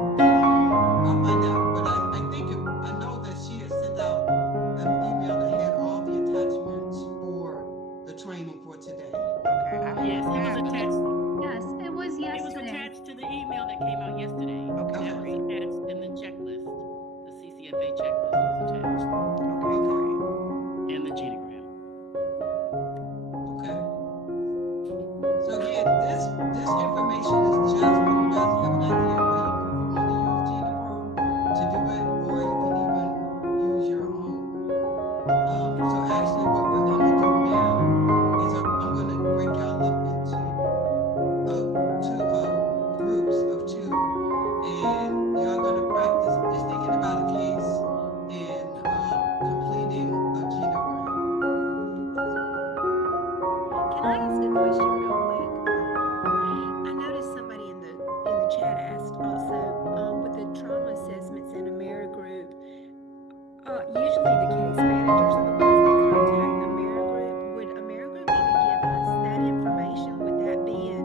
I'll find out, but I think I know that she had sent out an email that had all the attachments for the training for today. Okay, Yes, it was attached. Yes, it was It was yesterday. attached to the email that came out yesterday. Okay, That was great. attached in the checklist. The CCFA checklist was attached. Okay, great. And the genogram. Okay. So again, this information is just for you guys to have an idea where you want to use GenoPro to do it, or you can even use your own. So actually, what we're going to do now is I'm going to break y'all up into two groups of two, and y'all going to practice just thinking about a case and completing a genogram. Can I ask a question real quick? I noticed somebody in the chat asked also with the trauma assessments in AmeriGroup. Usually the case managers are the ones that contact AmeriGroup. Would AmeriGroup need to give us that information? Would that be in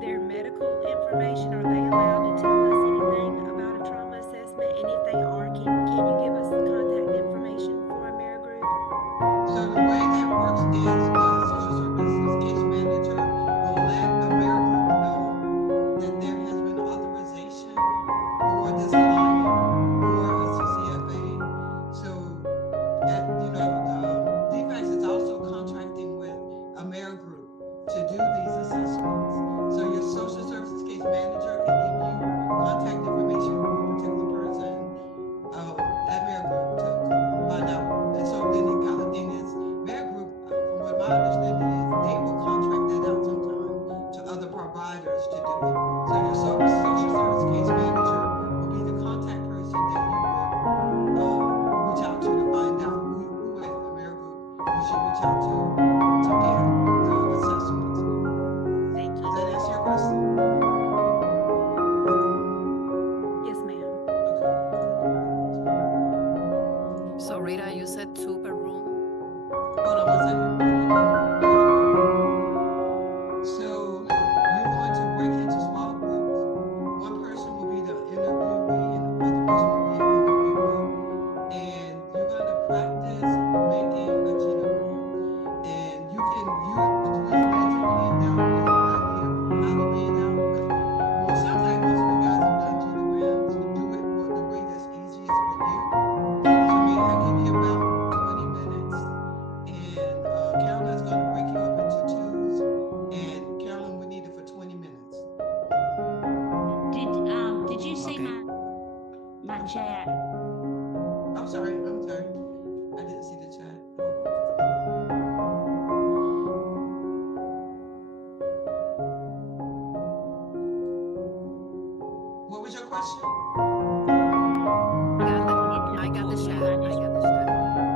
their medical information? Are they allowed to tell us anything about a trauma assessment? And if they are, can you give us the contact information for AmeriGroup? So the way that works is the social services case manager will let AmeriGroup know that there has been authorization for this client for a CCFA. So DFAX is also contracting with AmeriGroup to do these assessments. So your social services case manager can give you contact information for a particular person at AmeriGroup to find out. And so then the other thing is AmeriGroup, from what my understanding is, they will contract that out sometime to other providers to do it. So your social service case manager will be the contact person that you would reach out to find out who at AmeriGroup you should reach out to get the assessment. Thank you. Does that answer your question? Yes, ma'am. So Rita, you said two per room? Hold on one second. So you're going to break into small groups. One person will be the interviewee and another person will be an interviewer. And you're going to practice making a genogram. And you can use this legend handout as an idea of how to lay it out. But well, it sounds like most of you guys have done genograms, so do it the way that's easiest for you. So may I give you about 20 minutes, and Carolyn's going to break you up into twos, and Carolyn, we need it for 20 minutes. Did you see my chat? I'm sorry. I didn't see the chat. What was your question? I got the chat.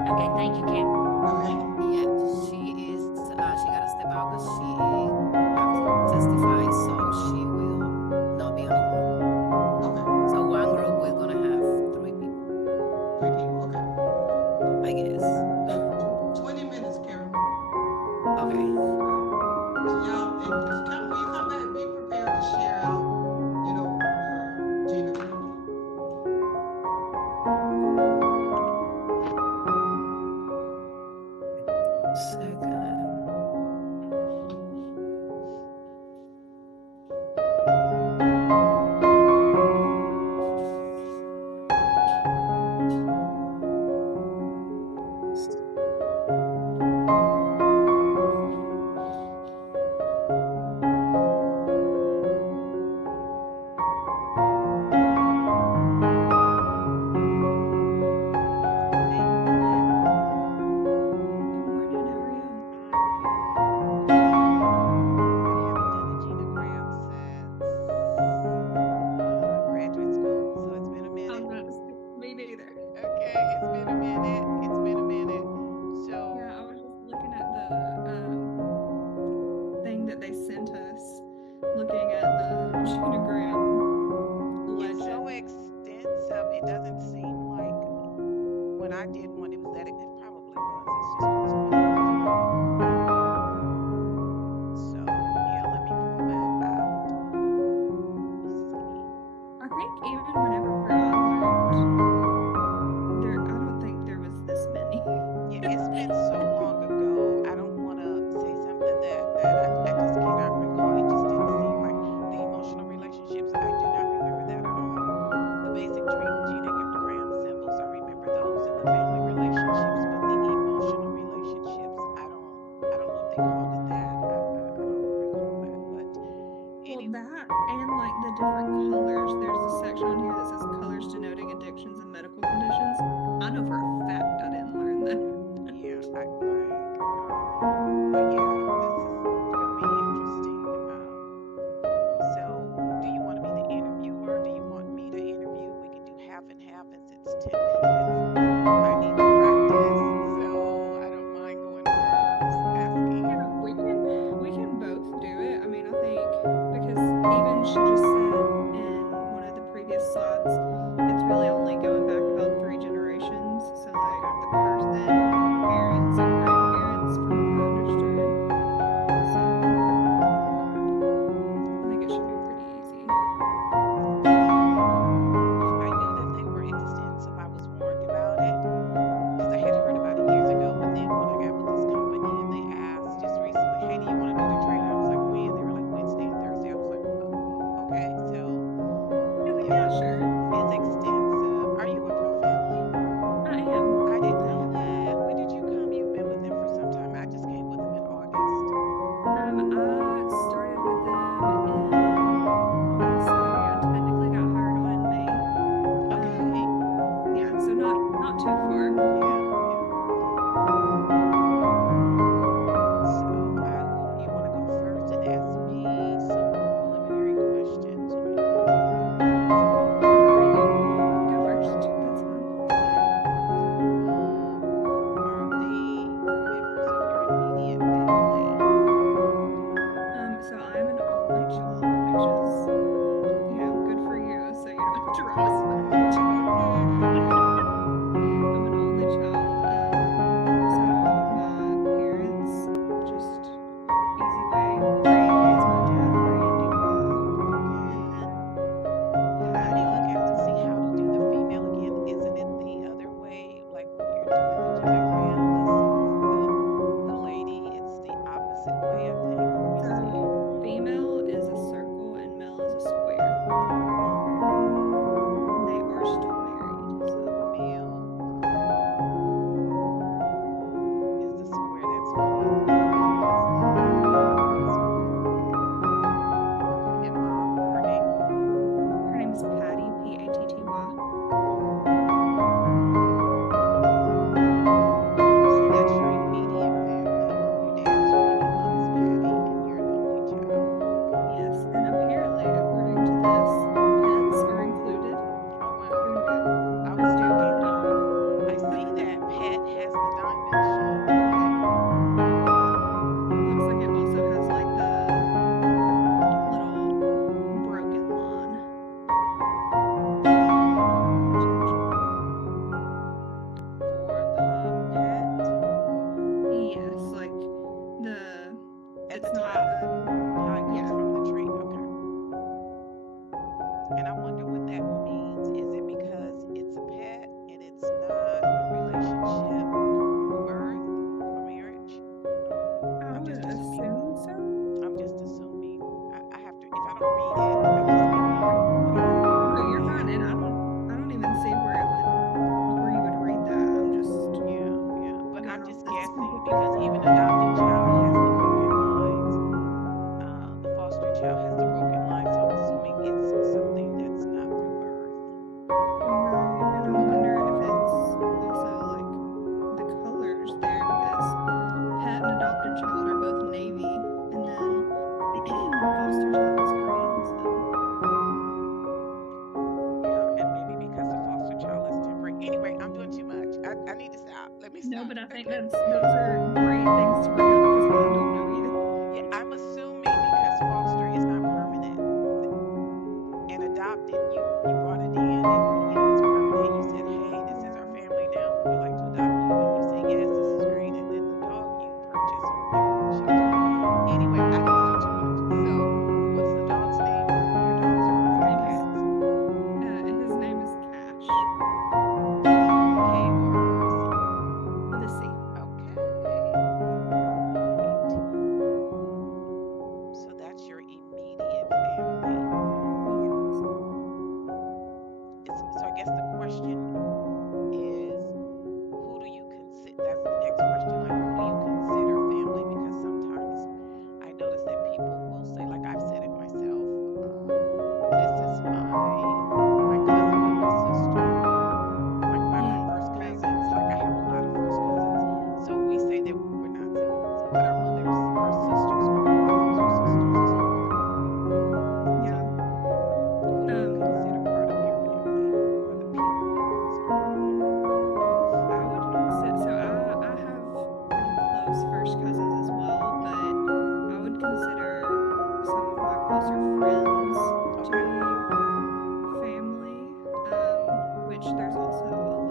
I did one, it was that. It probably was. It's just been so many years ago. So yeah, let me pull that out. Let me see. I think even whenever I learned, I don't think there was this many. Yeah, it's been so long ago. I don't want to say something that I just cannot recall. It just didn't seem like the emotional relationships. I do not remember that at all. The basic genogram symbols, I remember those, and the family relationships, but the emotional relationships, I don't know if they called it that. I don't recall that. But Well, that and like the different colors. There's a section on here that says colors denoting addictions and medical conditions. I know for a fact I didn't learn that. yeah, but yeah, this is gonna be interesting. So, do you want to be the interviewer? Do you want me to interview? We can do half and half as it's 10 minutes. I need to practice, so I don't mind going first, asking. Yeah, we can both do it. I mean, I think because even she just said in one of the previous slides, it's really only going back about 3 generations. So like the person, parents, and grandparents, from what I understood. So I think it should be pretty easy. I knew that they were extensive. I was warned about it because I had heard about it years ago. But then when I got with this company and they asked just recently, "Hey, do you want to do the training?" I was like, "When?" They were like, "Wednesday and Thursday." I was like, "Okay." So Yeah, sure. it's extensive. Are you with Pro Family? I am. I didn't know that. When did you come? You've been with them for some time. I just came with them in August. I started with them in, I want to say I technically got hired on in May. Okay. Yeah, so not too far. Yeah. So you want to go first and ask me some preliminary questions, or you want me to go first? You can go first. That's fine. Who are the members of your immediate family? So I'm an only child, which is, good for you, so you don't have to write as much. I'm an only child. So my parents, just easy way, Randy is my dad and Randy Rob. And Let me then look Patty. at see how to do the female again. Isn't it the other way? Like when you're doing the genogram, the lady, it's the opposite way, I think. Let me see. Female is a circle and male is a square. And they are still married. So Male is the square. That's funny. And the female is okay. And mom, her name? her name is Patty, Patty. So that's your immediate family. Your dad is Randy, mom is Patty, and you're an only child. Yes, and apparently, according to this, pets are included. Oh wow. I was thinking, I see that pet has the diamond shape. Okay. Looks like it also has like the little broken line. For the pet? Yes, like At it's the not top. How it comes yeah. from the tree. Okay. And I wonder what that means. Is it because it's a pet and it's not a relationship through birth or marriage? I I'm would just assuming. assume so. I'm just assuming. I have to. If I don't read it, I just give you whatever I do. No, you're fine, and I don't even see where you would read that. I'm just Yeah. But I'm going off just this. guessing because even adopted child has the broken lines. The foster child has the broken lines, so I'm assuming it's something that's not through birth. Right, and I wonder if it's also like the colors there because pet and adopted child are both navy, and then foster child is green. So Yeah, and maybe because the foster child is temporary. Anyway, I'm doing too much. I need to stop. Let me no, stop. but I think Okay. those are great things to bring up because I don't know either. Yeah, I'm assuming because foster is not permanent and adopted, you brought it in and it's permanent. You said, hey, this is our family now. We would like to With a C. So that's your immediate family. So I guess the question is, who do you consider? That's the next question. Like, who do you consider family? Because sometimes I notice that people will say, like I've said it myself, this is my cousin and my sister, like my first cousins. Like I have a lot of first cousins. So we say that we're not siblings, but our mothers are sisters, or our fathers are sisters and stuff like that. Yeah. Who do you consider part of your family, or the people you consider part of your family? I would consider, so I have pretty close first cousins as well, but I would consider some of my closer friends to be family, which there's also a little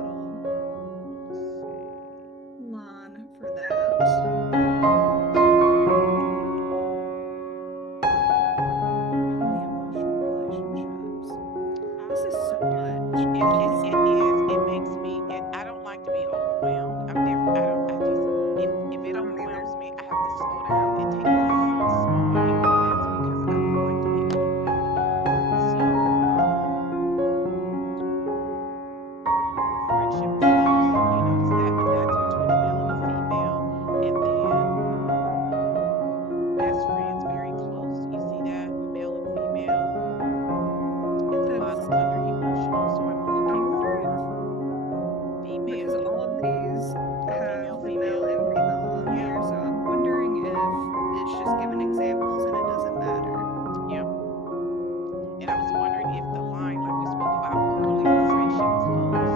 line for that. The emotional relationships. This is so much. It is. It makes me. I don't like to be overwhelmed. I'm different. I just if it overwhelms me, I have to slow down and take small increments because I don't like to be overwhelmed. So friendship close, you notice that, but that's between a male and a female, and then best friends very close. You see that, male and female at the bottom under emotional. So I'm looking for female. Because all of these have the female. male and female on there, so I'm wondering if it's just giving examples and it doesn't matter. Yeah. And I was wondering if the line, like we spoke about earlier, friendship close,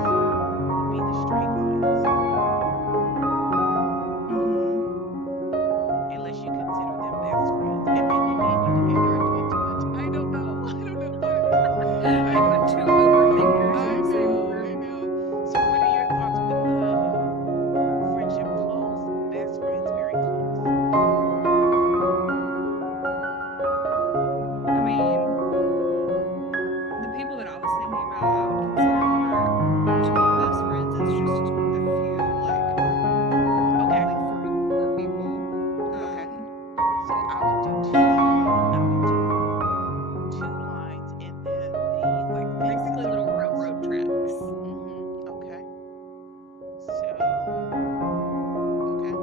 would be the straight lines. Unless you consider them best friends. And maybe me and you together are doing too much. I don't know. I put two overthinkers in the same group. I know. So what are your thoughts with the friendship close, best friends very close? I mean, the people that I was thinking about, I would consider more to be best friends. It's just a few, like, probably four people. So I would do two lines, and then the like basically little railroad tracks. Okay. So okay.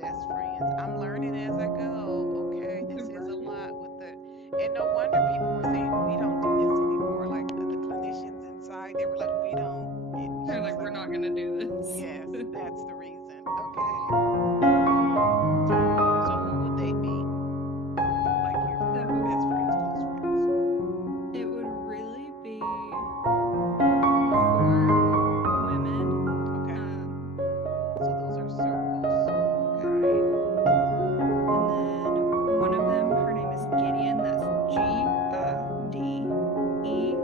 Best friends. I'm learning as I go. Okay, this is a lot with the, and no wonder people were saying we don't do this anymore. Like the clinicians inside, they were like, we don't. They're like, we're not gonna do this. Yes, that's the reason. Okay. So who would they be? Like your best friends, close friends? It would really be four women. Okay. So those are circles. Okay. And then one of them, her name is Gideon. That's Gideanne. Gidee.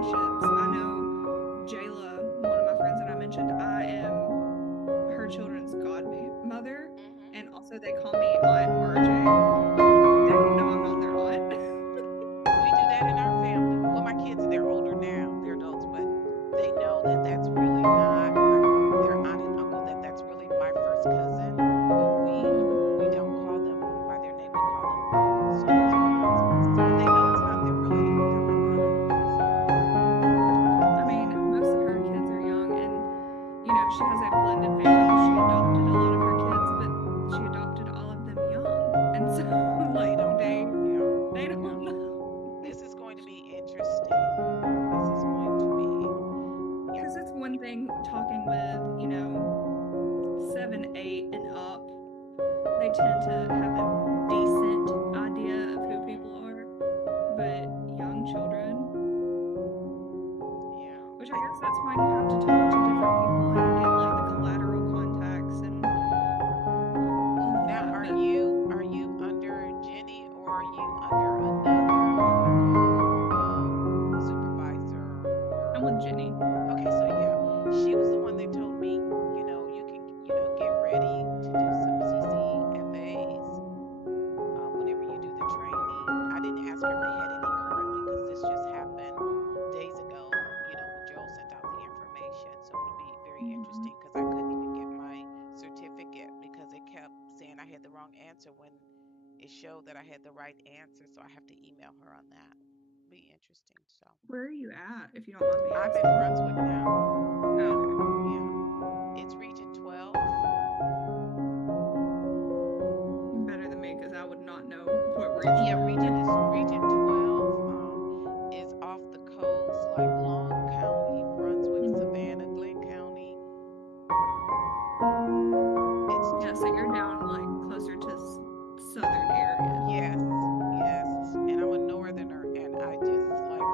friendships. I know Jayla, one of my friends that I mentioned, I am her children's godmother, and also they call me Aunt RJ. They don't know I'm not their aunt. We do that in our family. Well, my kids, they're older now, they're adults, but they know that that's really not their aunt and uncle, that that's really my first cousin. But we don't call them by their name. We call them uncles, so it's but they know it's not their really their real aunt and uncles. I mean, most of her kids are young, and you know, she has a blended family because she adopted a lot of her kids, but she adopted all of them young, and so like they don't know. This is going to be interesting. This is going to be Because it's one thing talking with, you know, 7, 8 and up. They tend to have a decent idea of who people are, but young children, which I guess that's why you have to talk to different people and get like the collateral contacts and all of Now, that. are you under Jenny or are you under another supervisor? I'm with Jenny. Okay, so yeah, she was the one that told me, you know, you can, you know, get ready to do some CCFAs whenever you do the training. I didn't ask her if they had any currently because this just happened days ago, you know, when Joel sent out the information. So it'll be very interesting because I couldn't even get my certificate because it kept saying I had the wrong answer when it showed that I had the right answer. So I have to email her on that. Be interesting. So Where are you at, if you don't mind me I'm asking? in Brunswick now. Oh, okay. Yeah. It's Region 12. You're better than me because I would not know what region. Yeah, Region 12 is off the coast, like Long County, Brunswick, Savannah, Glenn County. Yeah, so you're down like closer to southern area. Yes, and I'm a northerner, and I just like,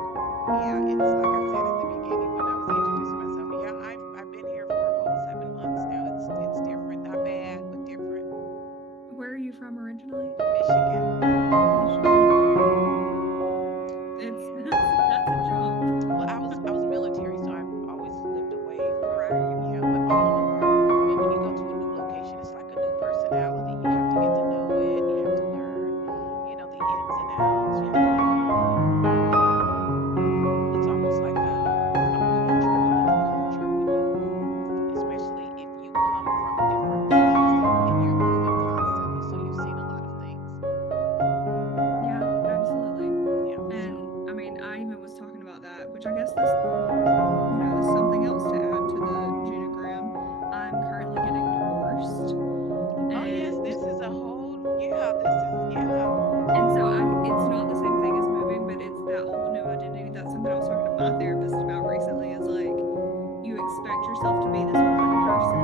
yeah, it's like I said at the beginning when I was introducing myself. Yeah, I've been here for a whole 7 months now. It's different, not bad, but different. Where are you from originally? Michigan. That's a jump. Well, I was military, so I've always lived away from but all over. But when you go to a new location, it's like a new personality. You have to get to know it. You have to learn, you know, the ins and outs. You have to learn it's almost like a culture within a culture when you move, especially if you come from a different place and you're moving constantly. So you've seen a lot of things. Yeah, absolutely. Yeah. And I mean, I even was talking about that, which I guess this, you know, is something else to add to the genogram. I'm currently getting divorced. Oh yes, this is a whole And so it's not the same thing as moving, but it's that whole new identity. That's something I was talking to my therapist about recently. Is like you expect yourself to be this one person,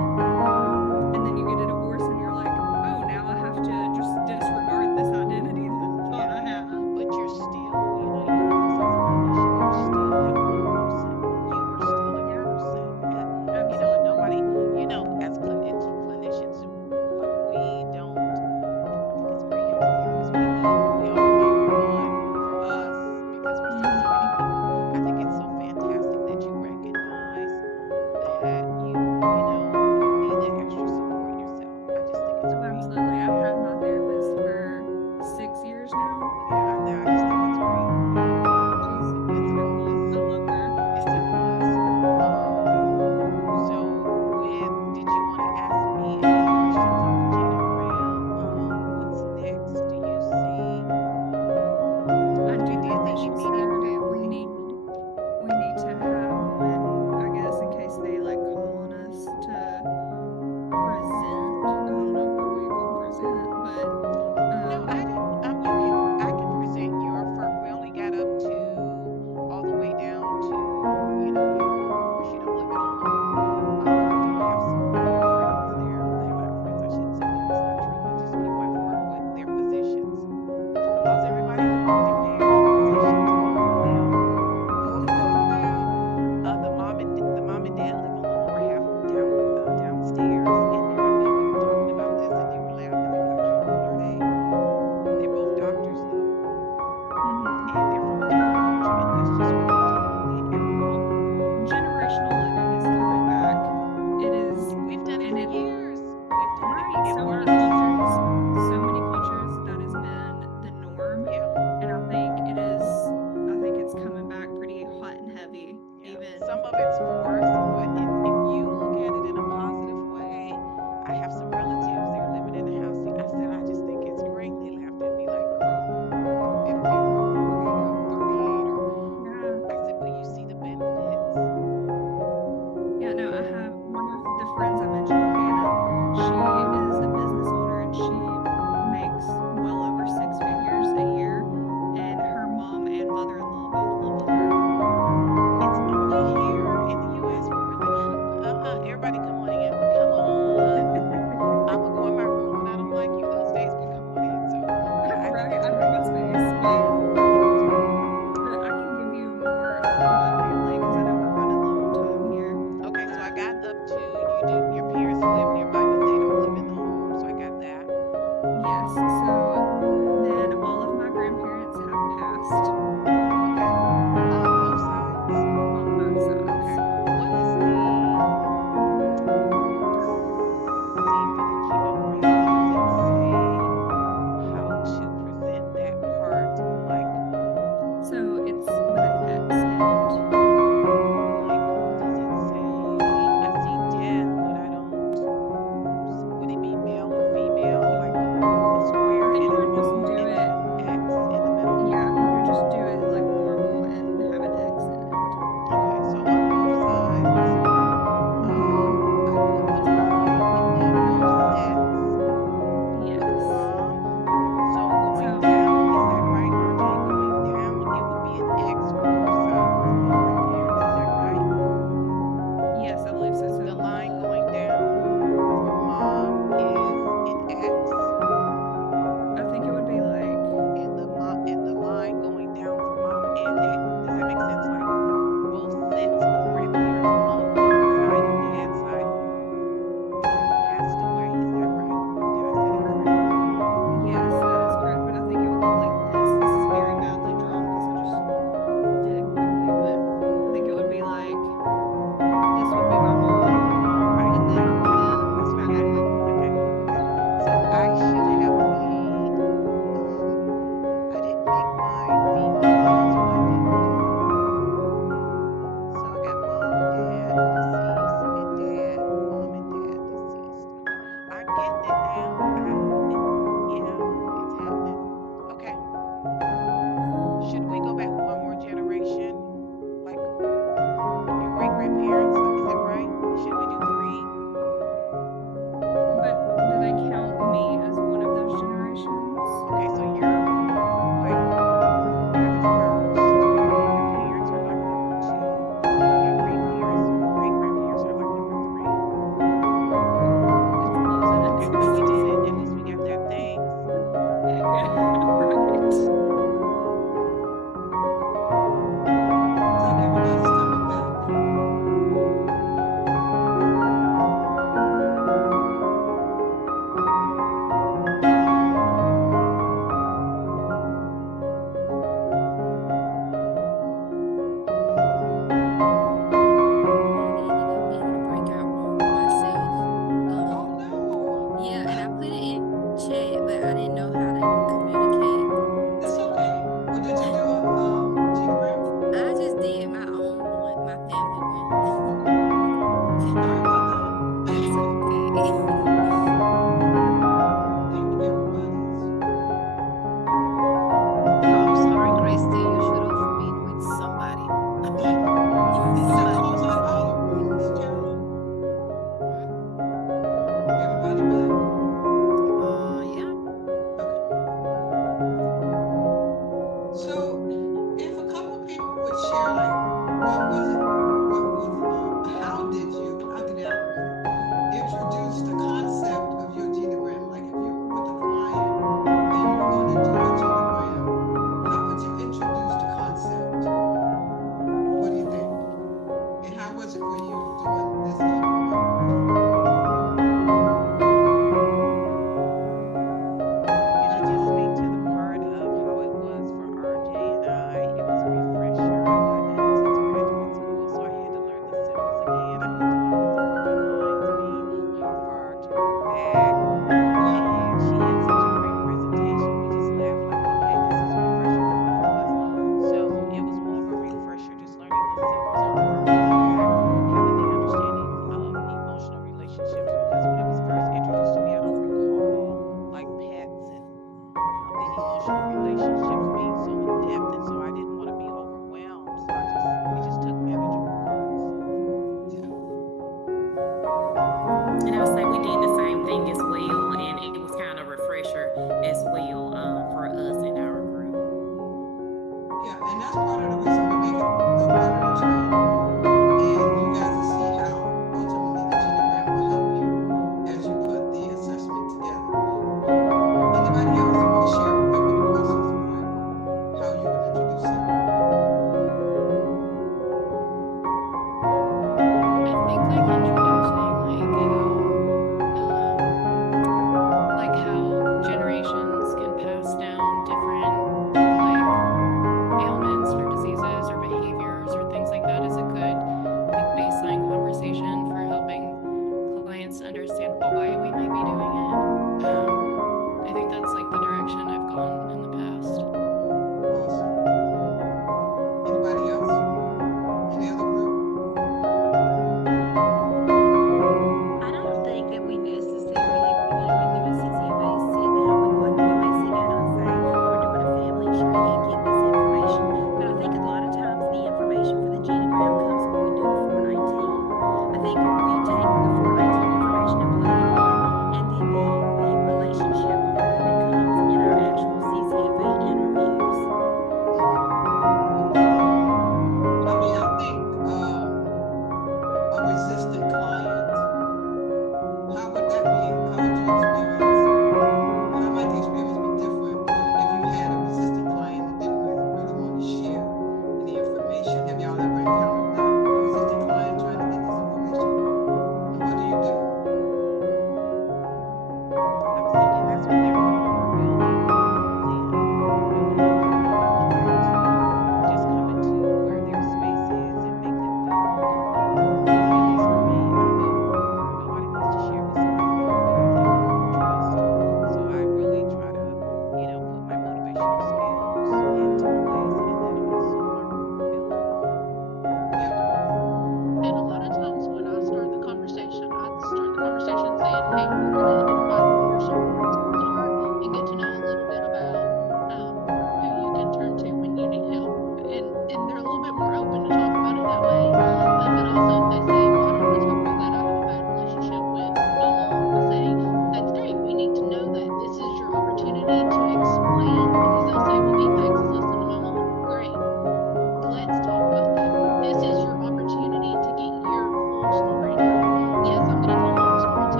and then you get a divorce, and you're like, oh, now I have to just disregard this identity that I thought I had. But you're still, you know this as a clinician, you're still that one person. You are still a person. You know, and nobody, you know, as clinicians, like we don't. I think it's great having therapists. We all remain one for us because we see so many people. I think it's so fantastic some of it's forced, but if you look at it in a positive way, I have some relatives, they're living in the house. I said, I just think it's great. They laughed at me like, girl, 50 or 40 or 38 or Yeah. I said, but you see the benefits. Yeah, no, I have one of the friends I mentioned, Hannah. She is a business owner and she makes well over 6 figures a year. And her mom and mother-in-law both live with her. It's only here in the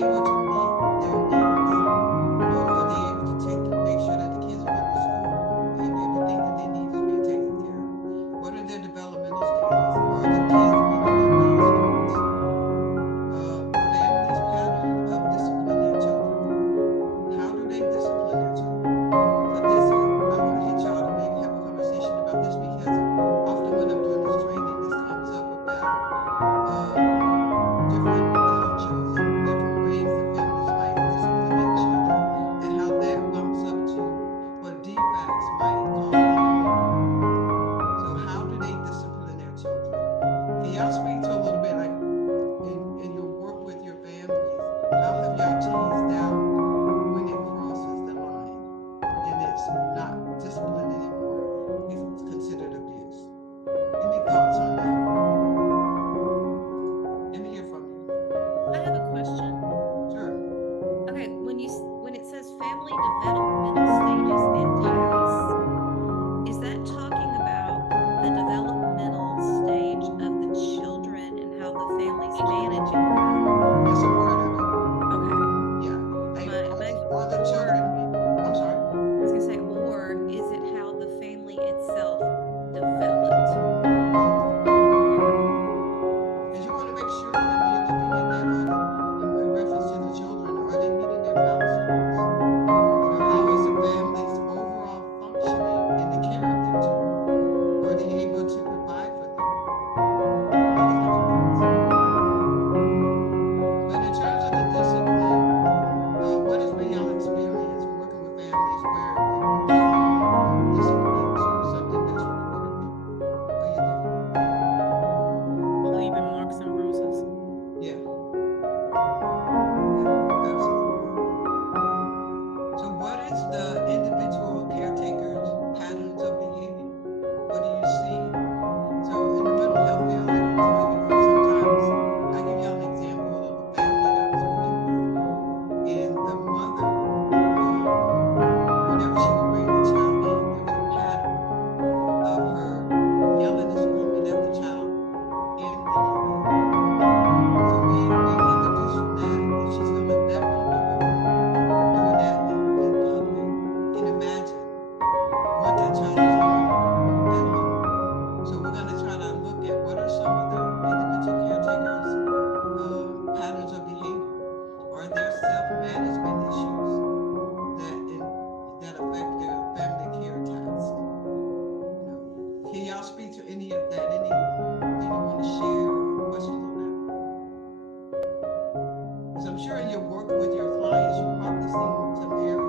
hear past might cause them harm. So how do they discipline their children? Can y'all speak to a little bit, like in your work with your families, how have y'all teased out when it crosses the line and it's not discipline anymore, it's considered abuse? Any thoughts on that? Let me hear from you. I have a question. Sure. Okay, when it says family developmental stages and tasks, is that talking about the developmental stage of the children and how the family's managing that? It's a part of it. Okay. Yeah. Other children. I'm sorry. I was gonna say, or is it how the family itself developed? Because you want to make sure that when you're looking at that, in reference to the children, are they meeting their milestones? How is the family's overall functioning in the care of their children? Are they able to provide for them? Those types of things. But in terms of the discipline, what has been your experience working with families where it moves from discipline to something that's reportable? What do you think? Leaving marks and bruises. Yeah. Yeah, absolutely. So what is the individual caretaker's patterns of behavior? What do you see? So in the mental health field, I can tell you, like sometimes, I give y'all an example of a family that I was working with, and the mother, whenever she would bring the child in, there was a pattern of her yelling and screaming at the child in the lobby. So we can deduce from that, if she's feeling that comfortable doing that in public, you can imagine what that child is learning at home. So we're going to try to look at what are some of the individual caretakers' patterns of behavior. Are there self-management issues that affect their family care tasks? Can y'all speak to any of that? Anything you want to share or questions on that? Because I'm sure in your work with your clients, you've probably seen some areas